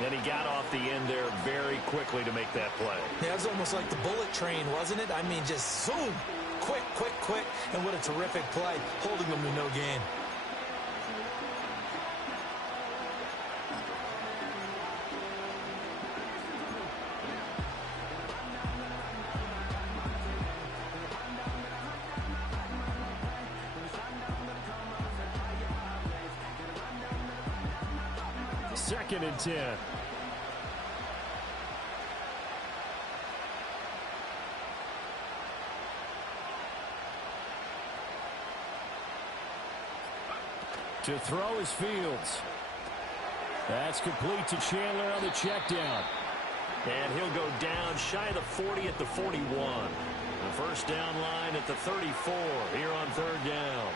Then he got off the end there very quickly to make that play. Yeah, it was almost like the bullet train, wasn't it? I mean, just zoom. Quick, quick, quick. And what a terrific play, holding them to no gain. Second and 10. To throw is Fields. That's complete to Chandler on the check down. And he'll go down shy of the 40 at the 41. The first down line at the 34 here on 3rd down.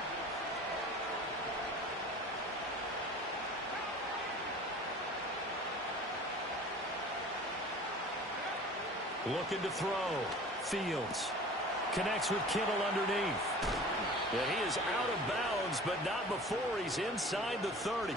Looking to throw. Fields connects with Kittle underneath. Yeah, he is out of bounds, but not before he's inside the 30.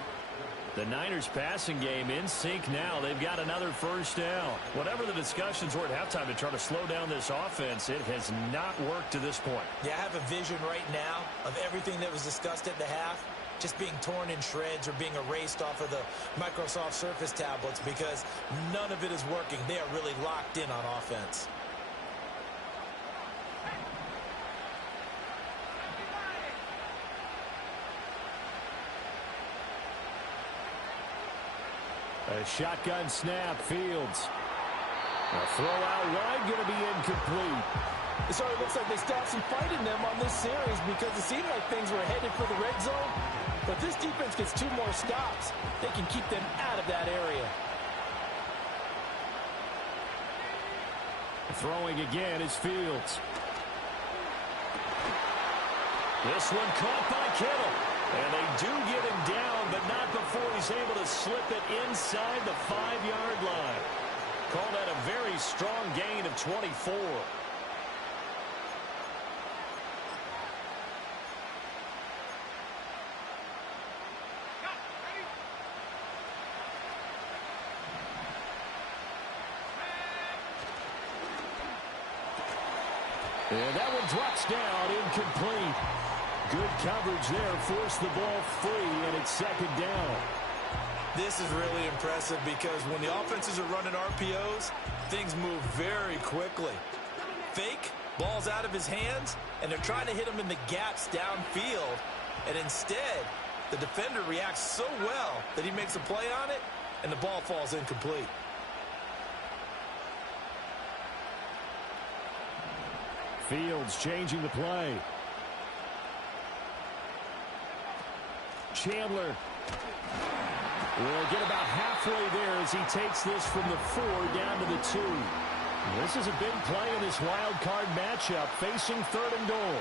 The Niners passing game in sync now. They've got another first down. Whatever the discussions were at halftime to try to slow down this offense, it has not worked to this point. Yeah, I have a vision right now of everything that was discussed at the half just being torn in shreds or being erased off of the Microsoft Surface tablets because none of it is working. They are really locked in on offense. A shotgun snap, Fields. A throw out wide, going to be incomplete. It sort of looks like they stopped some fight in them on this series because it seemed like things were headed for the red zone. But this defense gets 2 more stops. They can keep them out of that area. Throwing again is Fields. This one caught by Kittle. And they do get him down, but not before he's able to slip it inside the 5-yard line. Call that a very strong gain of 24. And that one drops down, incomplete. Good coverage there, forced the ball free, and it's second down. This is really impressive because when the offenses are running RPOs, things move very quickly. Fake, ball's out of his hands, and they're trying to hit him in the gaps downfield. And instead, the defender reacts so well that he makes a play on it, and the ball falls incomplete. Fields changing the play. Chandler will get about halfway there as he takes this from the 4 down to the 2. This is a big play in this wild card matchup, facing 3rd and goal.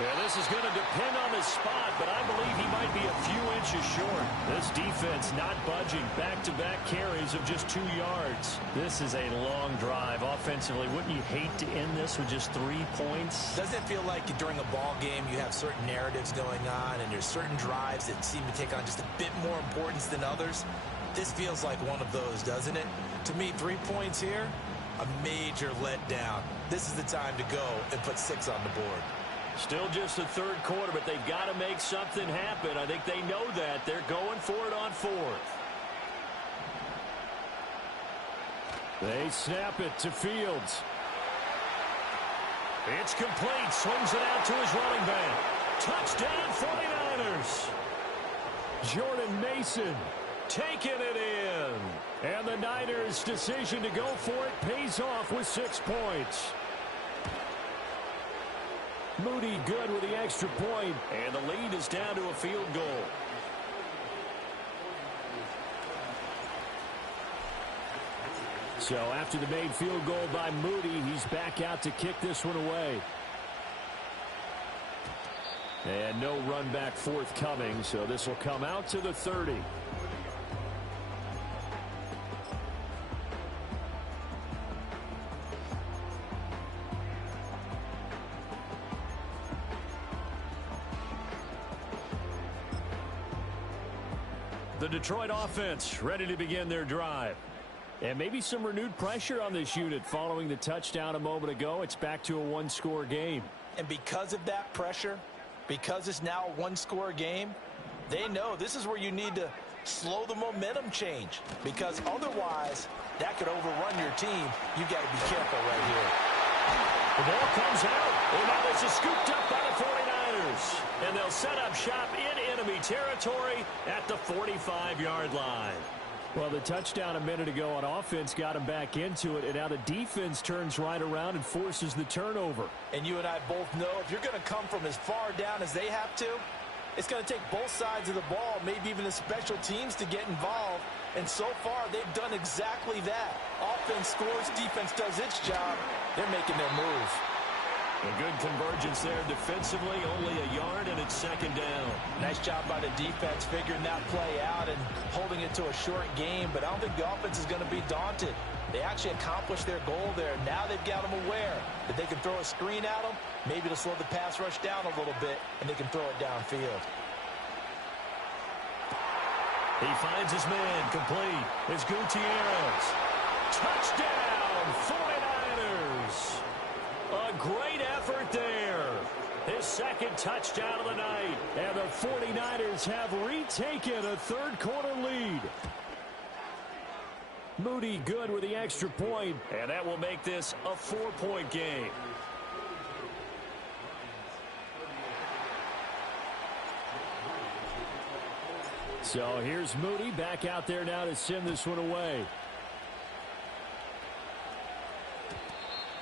Yeah, this is going to depend on his spot, but I believe he might be a few inches short. This defense not budging. Back-to-back carries of just 2 yards. This is a long drive offensively. Wouldn't you hate to end this with just 3 points? Doesn't it feel like during a ball game you have certain narratives going on and there's certain drives that seem to take on just a bit more importance than others? This feels like one of those, doesn't it? To me, 3 points here, a major letdown. This is the time to go and put 6 on the board. Still just the 3rd quarter, but they've got to make something happen. I think they know that. They're going for it on 4th. They snap it to Fields. It's complete. Swings it out to his running back. Touchdown 49ers. Jordan Mason taking it in. And the Niners' decision to go for it pays off with 6 points. Moody good with the extra point, and the lead is down to a field goal. So after the made field goal by Moody, he's back out to kick this one away. And no run back forthcoming, so this will come out to the 30. The Detroit offense ready to begin their drive. And maybe some renewed pressure on this unit following the touchdown a moment ago. It's back to a 1-score game. And because of that pressure, because it's now a 1-score game, they know this is where you need to slow the momentum change. Because otherwise, that could overrun your team. You got to be careful right here. The ball comes out. And now this is scooped up by the 49ers. And they'll set up shop in enemy territory at the 45-yard line. Well, the touchdown a minute ago on offense got him back into it, and now the defense turns right around and forces the turnover. And you and I both know if you're going to come from as far down as they have to, it's going to take both sides of the ball, maybe even the special teams to get involved. And so far, they've done exactly that. Offense scores, defense does its job. They're making their move. A good convergence there defensively, only a yard, and it's second down. Nice job by the defense figuring that play out and holding it to a short game, but I don't think the offense is going to be daunted. They actually accomplished their goal there. Now they've got them aware that they can throw a screen at them, maybe to slow the pass rush down a little bit, and they can throw it downfield. He finds his man, complete. It's Gutierrez. Touchdown, 49ers. A great effort there. His second touchdown of the night. And the 49ers have retaken a third-quarter lead. Moody good with the extra point, and that will make this a 4-point game. So here's Moody back out there now to send this one away.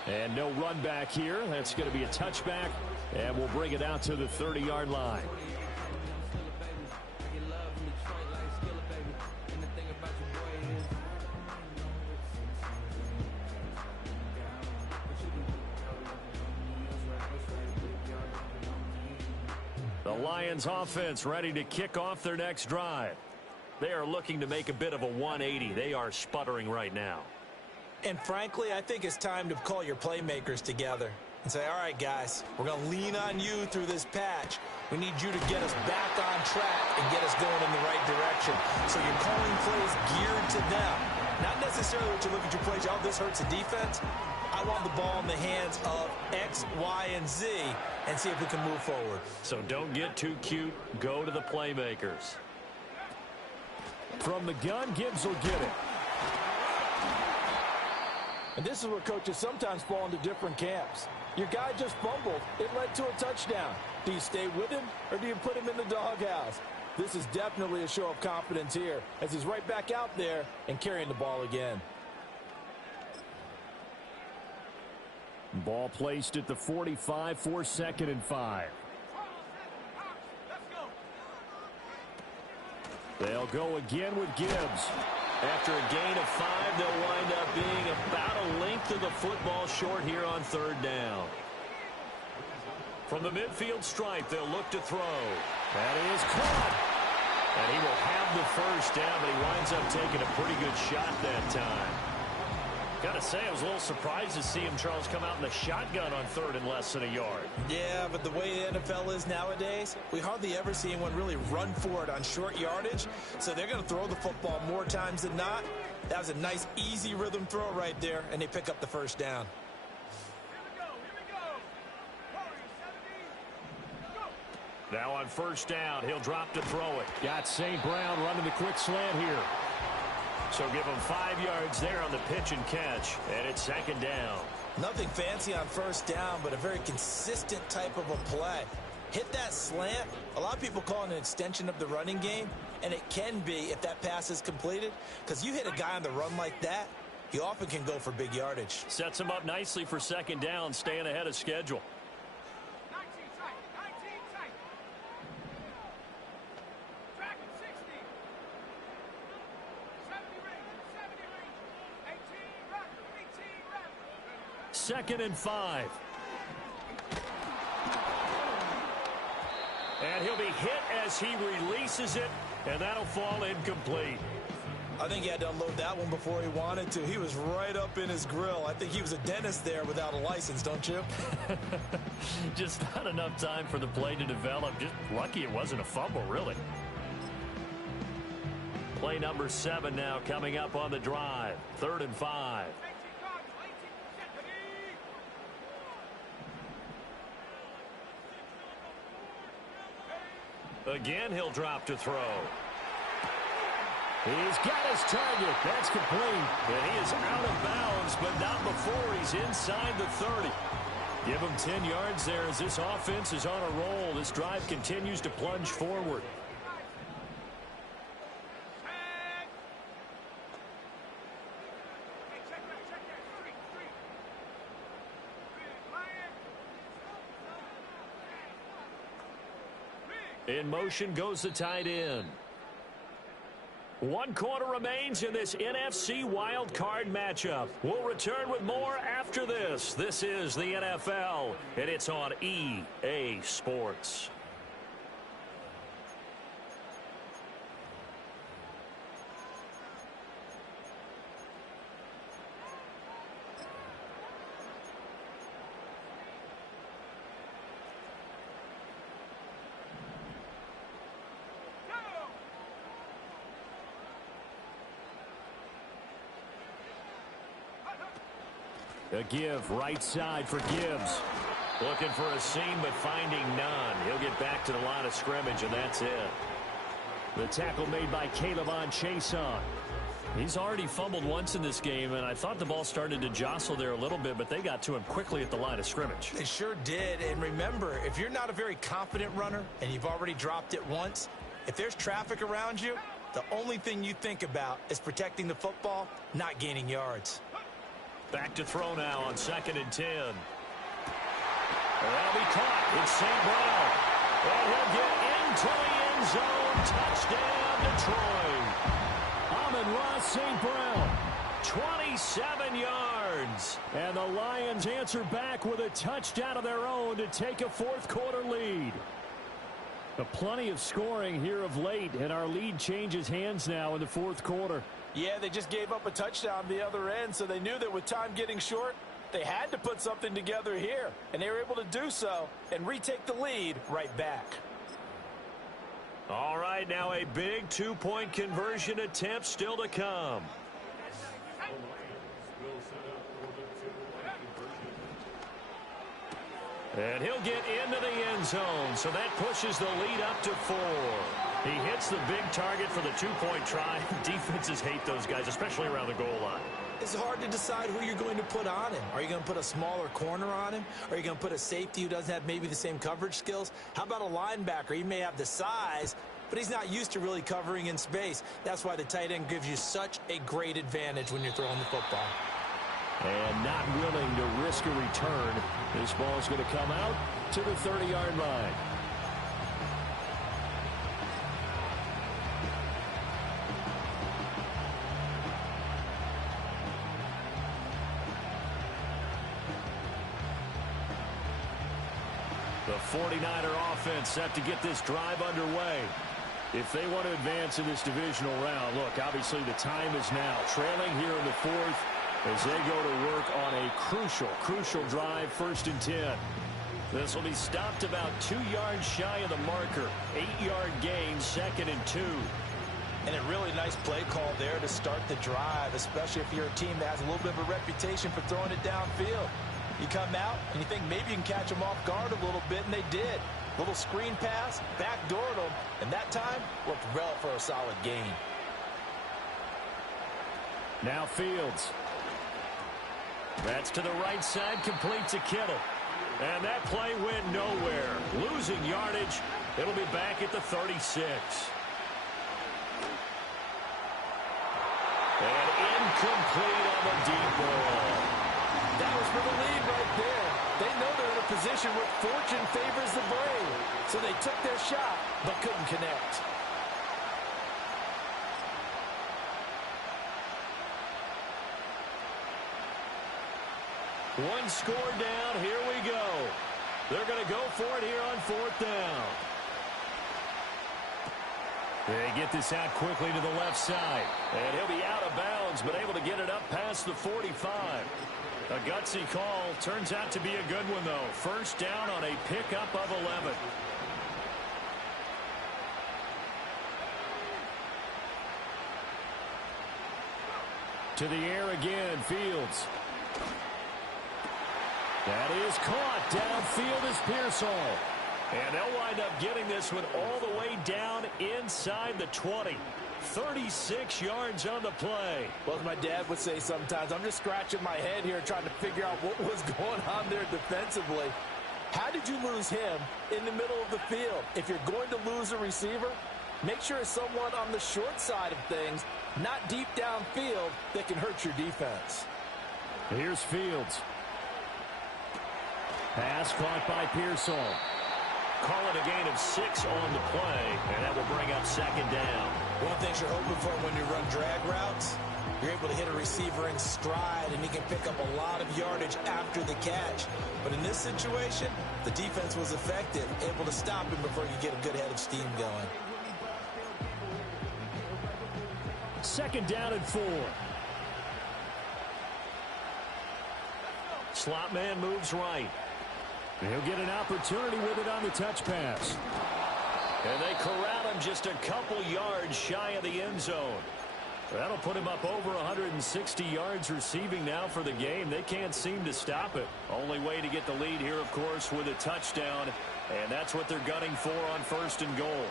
And no run back here. That's going to be a touchback, and we'll bring it out to the 30-yard line. The Lions offense ready to kick off their next drive. They are looking to make a bit of a 180. They are sputtering right now. And frankly, I think it's time to call your playmakers together and say, all right, guys, we're going to lean on you through this patch. We need you to get us back on track and get us going in the right direction. So you're calling plays geared to them. Not necessarily what you look at your plays, oh, this hurts the defense. I want the ball in the hands of X, Y, and Z and see if we can move forward. So don't get too cute. Go to the playmakers. From the gun, Gibbs will get it. And this is where coaches sometimes fall into different camps. Your guy just fumbled. It led to a touchdown. Do you stay with him or do you put him in the doghouse? This is definitely a show of confidence here as he's right back out there and carrying the ball again. Ball placed at the 45 for 2nd and 5. They'll go again with Gibbs. After a gain of 5, they'll wind up being about a length of the football short here on 3rd down. From the midfield stripe, they'll look to throw. That is caught. And he will have the first down, but he winds up taking a pretty good shot that time. Got to say, I was a little surprised to see him, Charles, come out in the shotgun on 3rd and less than a yard. Yeah, but the way the NFL is nowadays, we hardly ever see anyone really run for it on short yardage. So they're going to throw the football more times than not. That was a nice, easy rhythm throw right there, and they pick up the first down. Now on 1st down, he'll drop to throw it. Got St. Brown running the quick slant here. So give him 5 yards there on the pitch and catch, and it's 2nd down. Nothing fancy on 1st down, but a very consistent type of a play. Hit that slant. A lot of people call it an extension of the running game, and it can be if that pass is completed, because you hit a guy on the run like that, you often can go for big yardage. Sets him up nicely for 2nd down, staying ahead of schedule. Second and 5. And he'll be hit as he releases it, and that'll fall incomplete. I think he had to unload that one before he wanted to. He was right up in his grill. I think he was a dentist there without a license, don't you? Just not enough time for the play to develop. Just lucky it wasn't a fumble, really. Play number 7 now coming up on the drive. 3rd and 5. Again, he'll drop to throw. He's got his target. That's complete. And he is out of bounds, but not before he's inside the 30. Give him 10 yards there as this offense is on a roll. This drive continues to plunge forward. In motion goes the tight end. One quarter remains in this NFC wildcard matchup. We'll return with more after this. This is the NFL, and it's on EA Sports. A give right side for Gibbs. Looking for a seam, but finding none. He'll get back to the line of scrimmage, and that's it. The tackle made by K'Lavon Chaisson. He's already fumbled once in this game, and I thought the ball started to jostle there a little bit, but they got to him quickly at the line of scrimmage. They sure did, and remember, if you're not a very confident runner and you've already dropped it once, if there's traffic around you, the only thing you think about is protecting the football, not gaining yards. Back to throw now on 2nd and 10. That'll be caught. It's St. Brown. And he'll get into the end zone. Touchdown, Detroit. Amon-Ra St. Brown. 27 yards. And the Lions answer back with a touchdown of their own to take a fourth quarter lead. Plenty of scoring here of late, and our lead changes hands now in the fourth quarter. Yeah, they just gave up a touchdown the other end, so they knew that with time getting short, they had to put something together here, and they were able to do so and retake the lead right back. All right, now a big two-point conversion attempt still to come. And he'll get into the end zone, so that pushes the lead up to 4. He hits the big target for the two-point try. Defenses hate those guys, especially around the goal line. It's hard to decide who you're going to put on him. Are you going to put a smaller corner on him? Are you going to put a safety who doesn't have maybe the same coverage skills? How about a linebacker? He may have the size, but he's not used to really covering in space. That's why the tight end gives you such a great advantage when you're throwing the football. And not willing to risk a return. This ball is going to come out to the 30-yard line. The 49er offense set to get this drive underway. If they want to advance in this divisional round, look, obviously the time is now. Trailing here in the fourth as they go to work on a crucial drive, 1st and 10. This will be stopped about 2 yards shy of the marker. 8-yard gain, 2nd and 2. And a really nice play call there to start the drive, especially if you're a team that has a little bit of a reputation for throwing it downfield. You come out and you think maybe you can catch them off guard a little bit, and they did. Little screen pass, backdoored them, and that time looked well for a solid gain. Now Fields. That's to the right side, complete to Kittle. And that play went nowhere. Losing yardage. It'll be back at the 36. And incomplete on the deep ball. That was for the lead right there. They know they're in a position where fortune favors the brave. So they took their shot, but couldn't connect. One score down. Here we go. They're going to go for it here on 4th down. They get this out quickly to the left side. And he'll be out of bounds, but able to get it up past the 45. A gutsy call. Turns out to be a good one, though. 1st down on a pickup of 11. To the air again, Fields. That is caught. Downfield is Pearsall. And they'll wind up getting this one all the way down inside the 20. 36 yards on the play. Well, as my dad would say sometimes, I'm just scratching my head here trying to figure out what was going on there defensively. How did you lose him in the middle of the field? If you're going to lose a receiver, make sure it's someone on the short side of things, not deep downfield, that can hurt your defense. Here's Fields. Pass caught by Pearsall. Call it a gain of 6 on the play, and that will bring up 2nd down. One thing you're hoping for when you run drag routes, you're able to hit a receiver in stride, and he can pick up a lot of yardage after the catch. But in this situation, the defense was effective, able to stop him before you get a good head of steam going. Second down and 4. Slot man moves right. He'll get an opportunity with it on the touch pass. And they corral him just a couple yards shy of the end zone. That'll put him up over 160 yards receiving now for the game. They can't seem to stop it. Only way to get the lead here, of course, with a touchdown. And that's what they're gunning for on 1st and goal.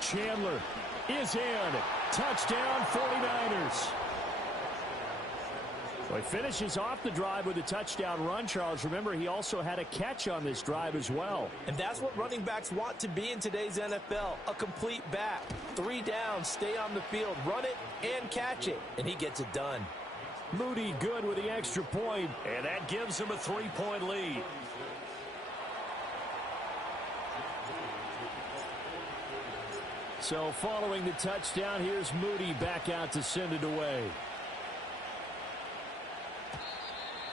Chandler is in. Touchdown, 49ers. Well, he finishes off the drive with a touchdown run, Charles. Remember, he also had a catch on this drive as well. And that's what running backs want to be in today's NFL, a complete back. 3 downs, stay on the field, run it, and catch it. And he gets it done. Moody good with the extra point, and that gives him a 3-point lead. So following the touchdown, here's Moody back out to send it away.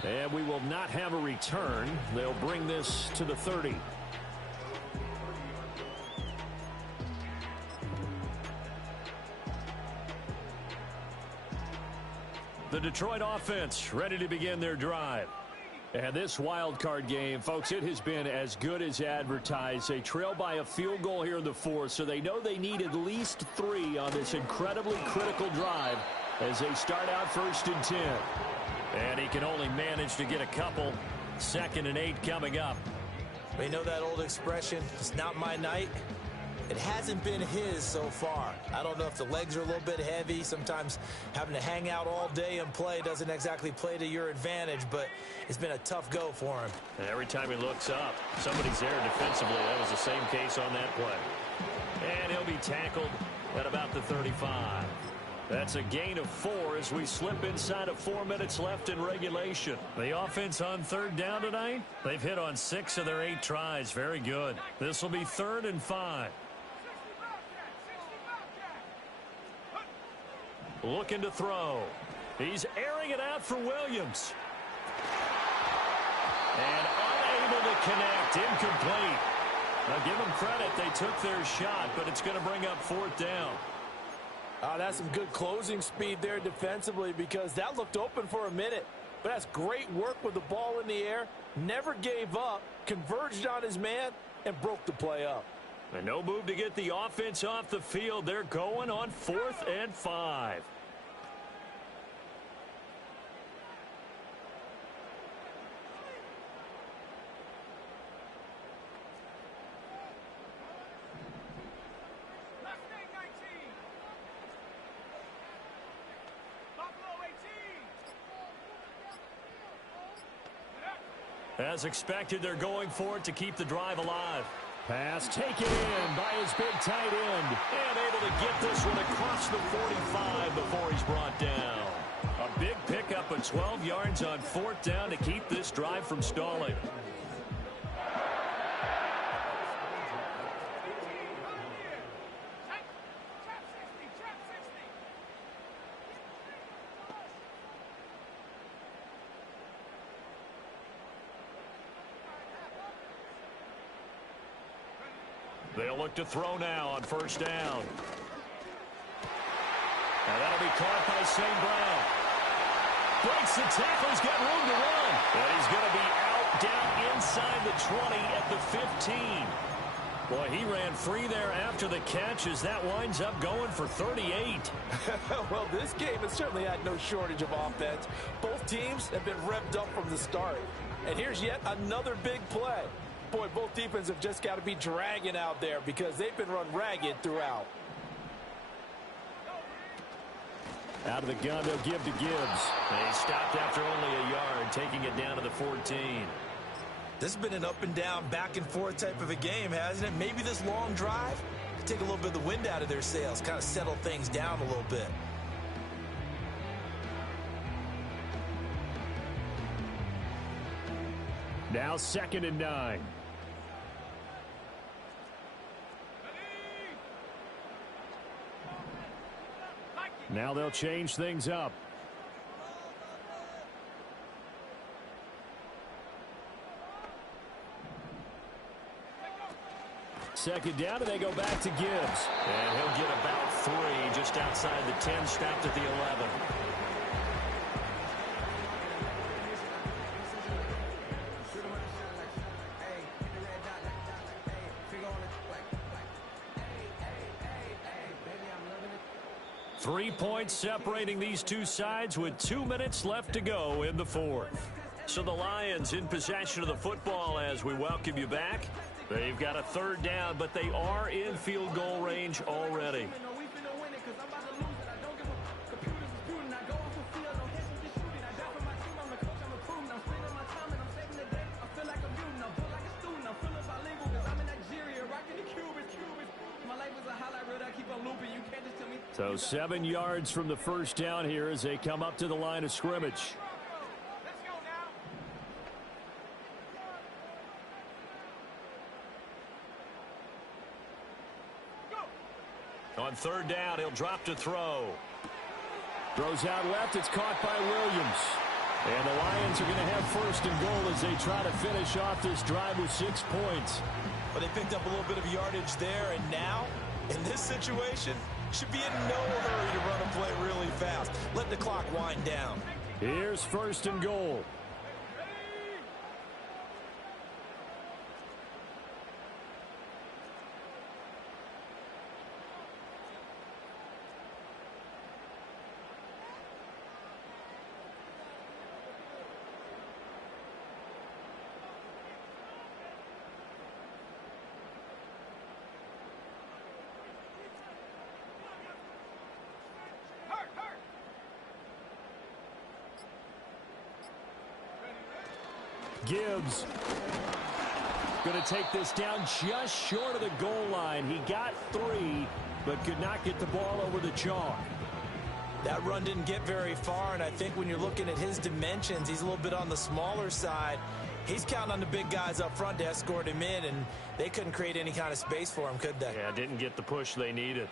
And we will not have a return. They'll bring this to the 30. The Detroit offense ready to begin their drive. And this wild card game, folks, it has been as good as advertised. They trail by a field goal here in the 4th, so they know they need at least 3 on this incredibly critical drive as they start out 1st and 10. And he can only manage to get a couple. 2nd and 8 coming up. We know that old expression, it's not my night. It hasn't been his so far. I don't know if the legs are a little bit heavy. Sometimes having to hang out all day and play doesn't exactly play to your advantage, but it's been a tough go for him. And every time he looks up, somebody's there defensively. That was the same case on that play. And he'll be tackled at about the 35. That's a gain of 4 as we slip inside of 4 minutes left in regulation. The offense on 3rd down tonight, they've hit on 6 of their 8 tries. Very good. This will be 3rd and 5. Looking to throw. He's airing it out for Williams. And unable to connect. Incomplete. Now give them credit. They took their shot, but it's going to bring up 4th down. That's some good closing speed there defensively because that looked open for a minute. But that's great work with the ball in the air. Never gave up, converged on his man, and broke the play up. And no move to get the offense off the field. They're going on 4th and 5. As expected, they're going for it to keep the drive alive. Pass taken in by his big tight end. And able to get this one across the 45 before he's brought down. A big pickup of 12 yards on 4th down to keep this drive from stalling. They'll look to throw now on 1st down. And that'll be caught by St. Brown. Breaks the tackle. He's got room to run. And he's going to be out down inside the 20 at the 15. Boy, he ran free there after the catch as that winds up going for 38. Well, this game has certainly had no shortage of offense. Both teams have been revved up from the start. And here's yet another big play. Boy, both defenses have just got to be dragging out there because they've been run ragged throughout. Out of the gun, they'll give to Gibbs. And he stopped after only a yard, taking it down to the 14. This has been an up and down, back and forth type of a game, hasn't it? Maybe this long drive could take a little bit of the wind out of their sails, kind of settle things down a little bit. Now 2nd and 9. Now they'll change things up. Second down, and they go back to Gibbs. And he'll get about 3 just outside the 10, stopped at the 11. Three points separating these two sides with 2 minutes left to go in the fourth. So the Lions in possession of the football as we welcome you back. They've got a third down, but they are in field goal range already. So 7 yards from the first down here as they come up to the line of scrimmage. On third down, he'll drop to throw. Throws out left. It's caught by Williams. And the Lions are going to have first and goal as they try to finish off this drive with 6 points. Well, they picked up a little bit of yardage there, and now, in this situation, should be in no hurry to run a play really fast. Let the clock wind down. Here's first and goal. Gibbs going to take this down just short of the goal line. He got 3, but could not get the ball over the chalk. That run didn't get very far, and I think when you're looking at his dimensions, he's a little bit on the smaller side. He's counting on the big guys up front to escort him in, and they couldn't create any kind of space for him, could they? Yeah, didn't get the push they needed.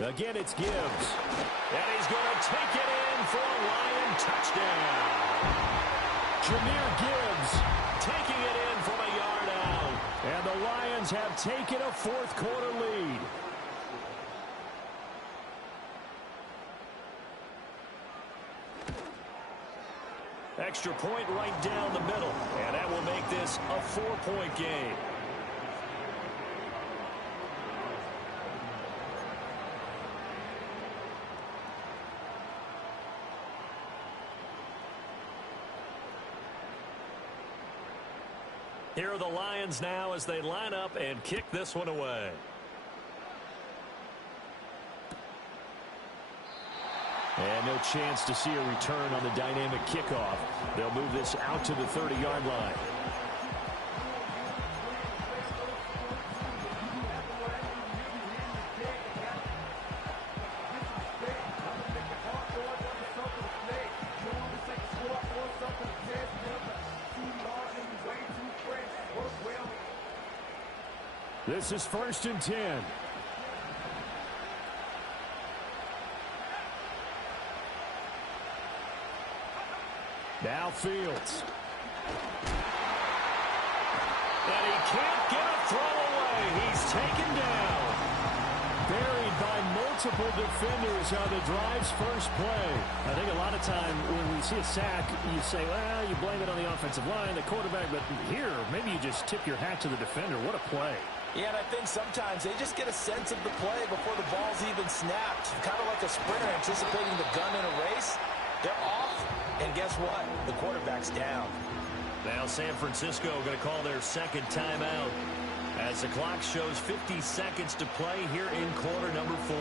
Again, it's Gibbs. And he's going to take it in for a Lion touchdown. Jahmyr Gibbs Taking it in from a yard out. And the Lions have taken a fourth-quarter lead. Extra point right down the middle. And that will make this a 4-point game. Here are the Lions now as they line up and kick this one away. And no chance to see a return on the dynamic kickoff. They'll move this out to the 30-yard line. This is 1st and 10. Now Fields. And he can't get a throw away. He's taken down. Buried by multiple defenders on the drive's first play. I think a lot of time when we see a sack, you say, well, you blame it on the offensive line, the quarterback, but here, maybe you just tip your hat to the defender. What a play. Yeah, and I think sometimes they just get a sense of the play before the ball's even snapped. Kind of like a sprinter anticipating the gun in a race. They're off, and guess what? The quarterback's down. Now San Francisco going to call their second timeout as the clock shows 50 seconds to play here in quarter number 4.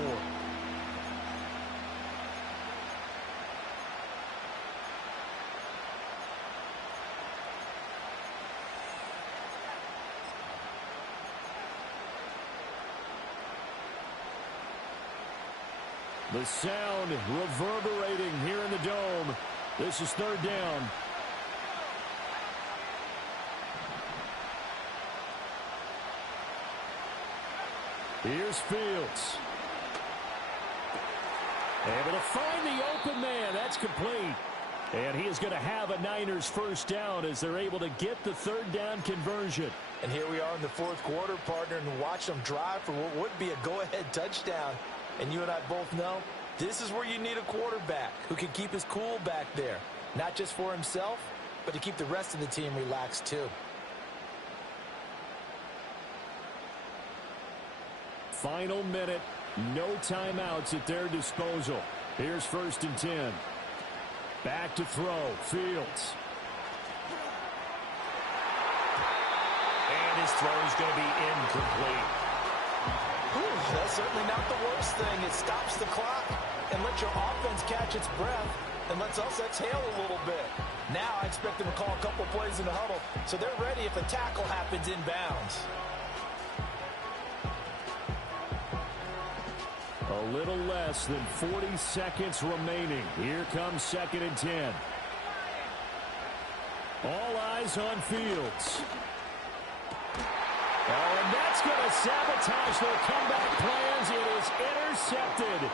The sound reverberating here in the dome. This is third down. Here's Fields. Able to find the open man. That's complete. And he is going to have a Niners first down as they're able to get the third down conversion. And here we are in the fourth quarter, partner, and watch them drive for what would be a go-ahead touchdown. And you and I both know this is where you need a quarterback who can keep his cool back there. Not just for himself, but to keep the rest of the team relaxed too. Final minute. No timeouts at their disposal. Here's 1st and 10. Back to throw. Fields. And his throw is going to be incomplete. That's certainly not the worst thing. It stops the clock and lets your offense catch its breath and lets us exhale a little bit. Now I expect them to call a couple plays in the huddle so they're ready if a tackle happens inbounds. A little less than 40 seconds remaining. Here comes 2nd and 10. All eyes on Fields. Oh, and that's going to sabotage their comeback plans. It is intercepted.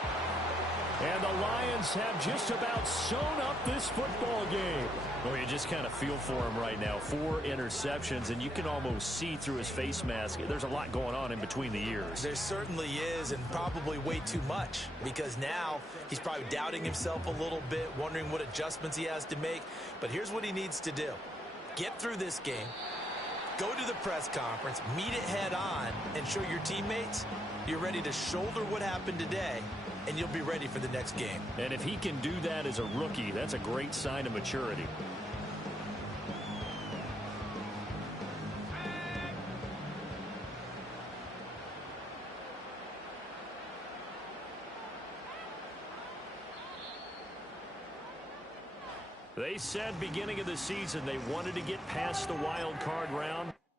And the Lions have just about sewn up this football game. Well, you just kind of feel for him right now. 4 interceptions, and you can almost see through his face mask. There's a lot going on in between the ears. There certainly is, and probably way too much, because now he's probably doubting himself a little bit, wondering what adjustments he has to make. But here's what he needs to do. Get through this game, go to the press conference, meet it head on, and show your teammates you're ready to shoulder what happened today, and you'll be ready for the next game. And if he can do that as a rookie, that's a great sign of maturity. They said beginning of the season they wanted to get past the wild card round.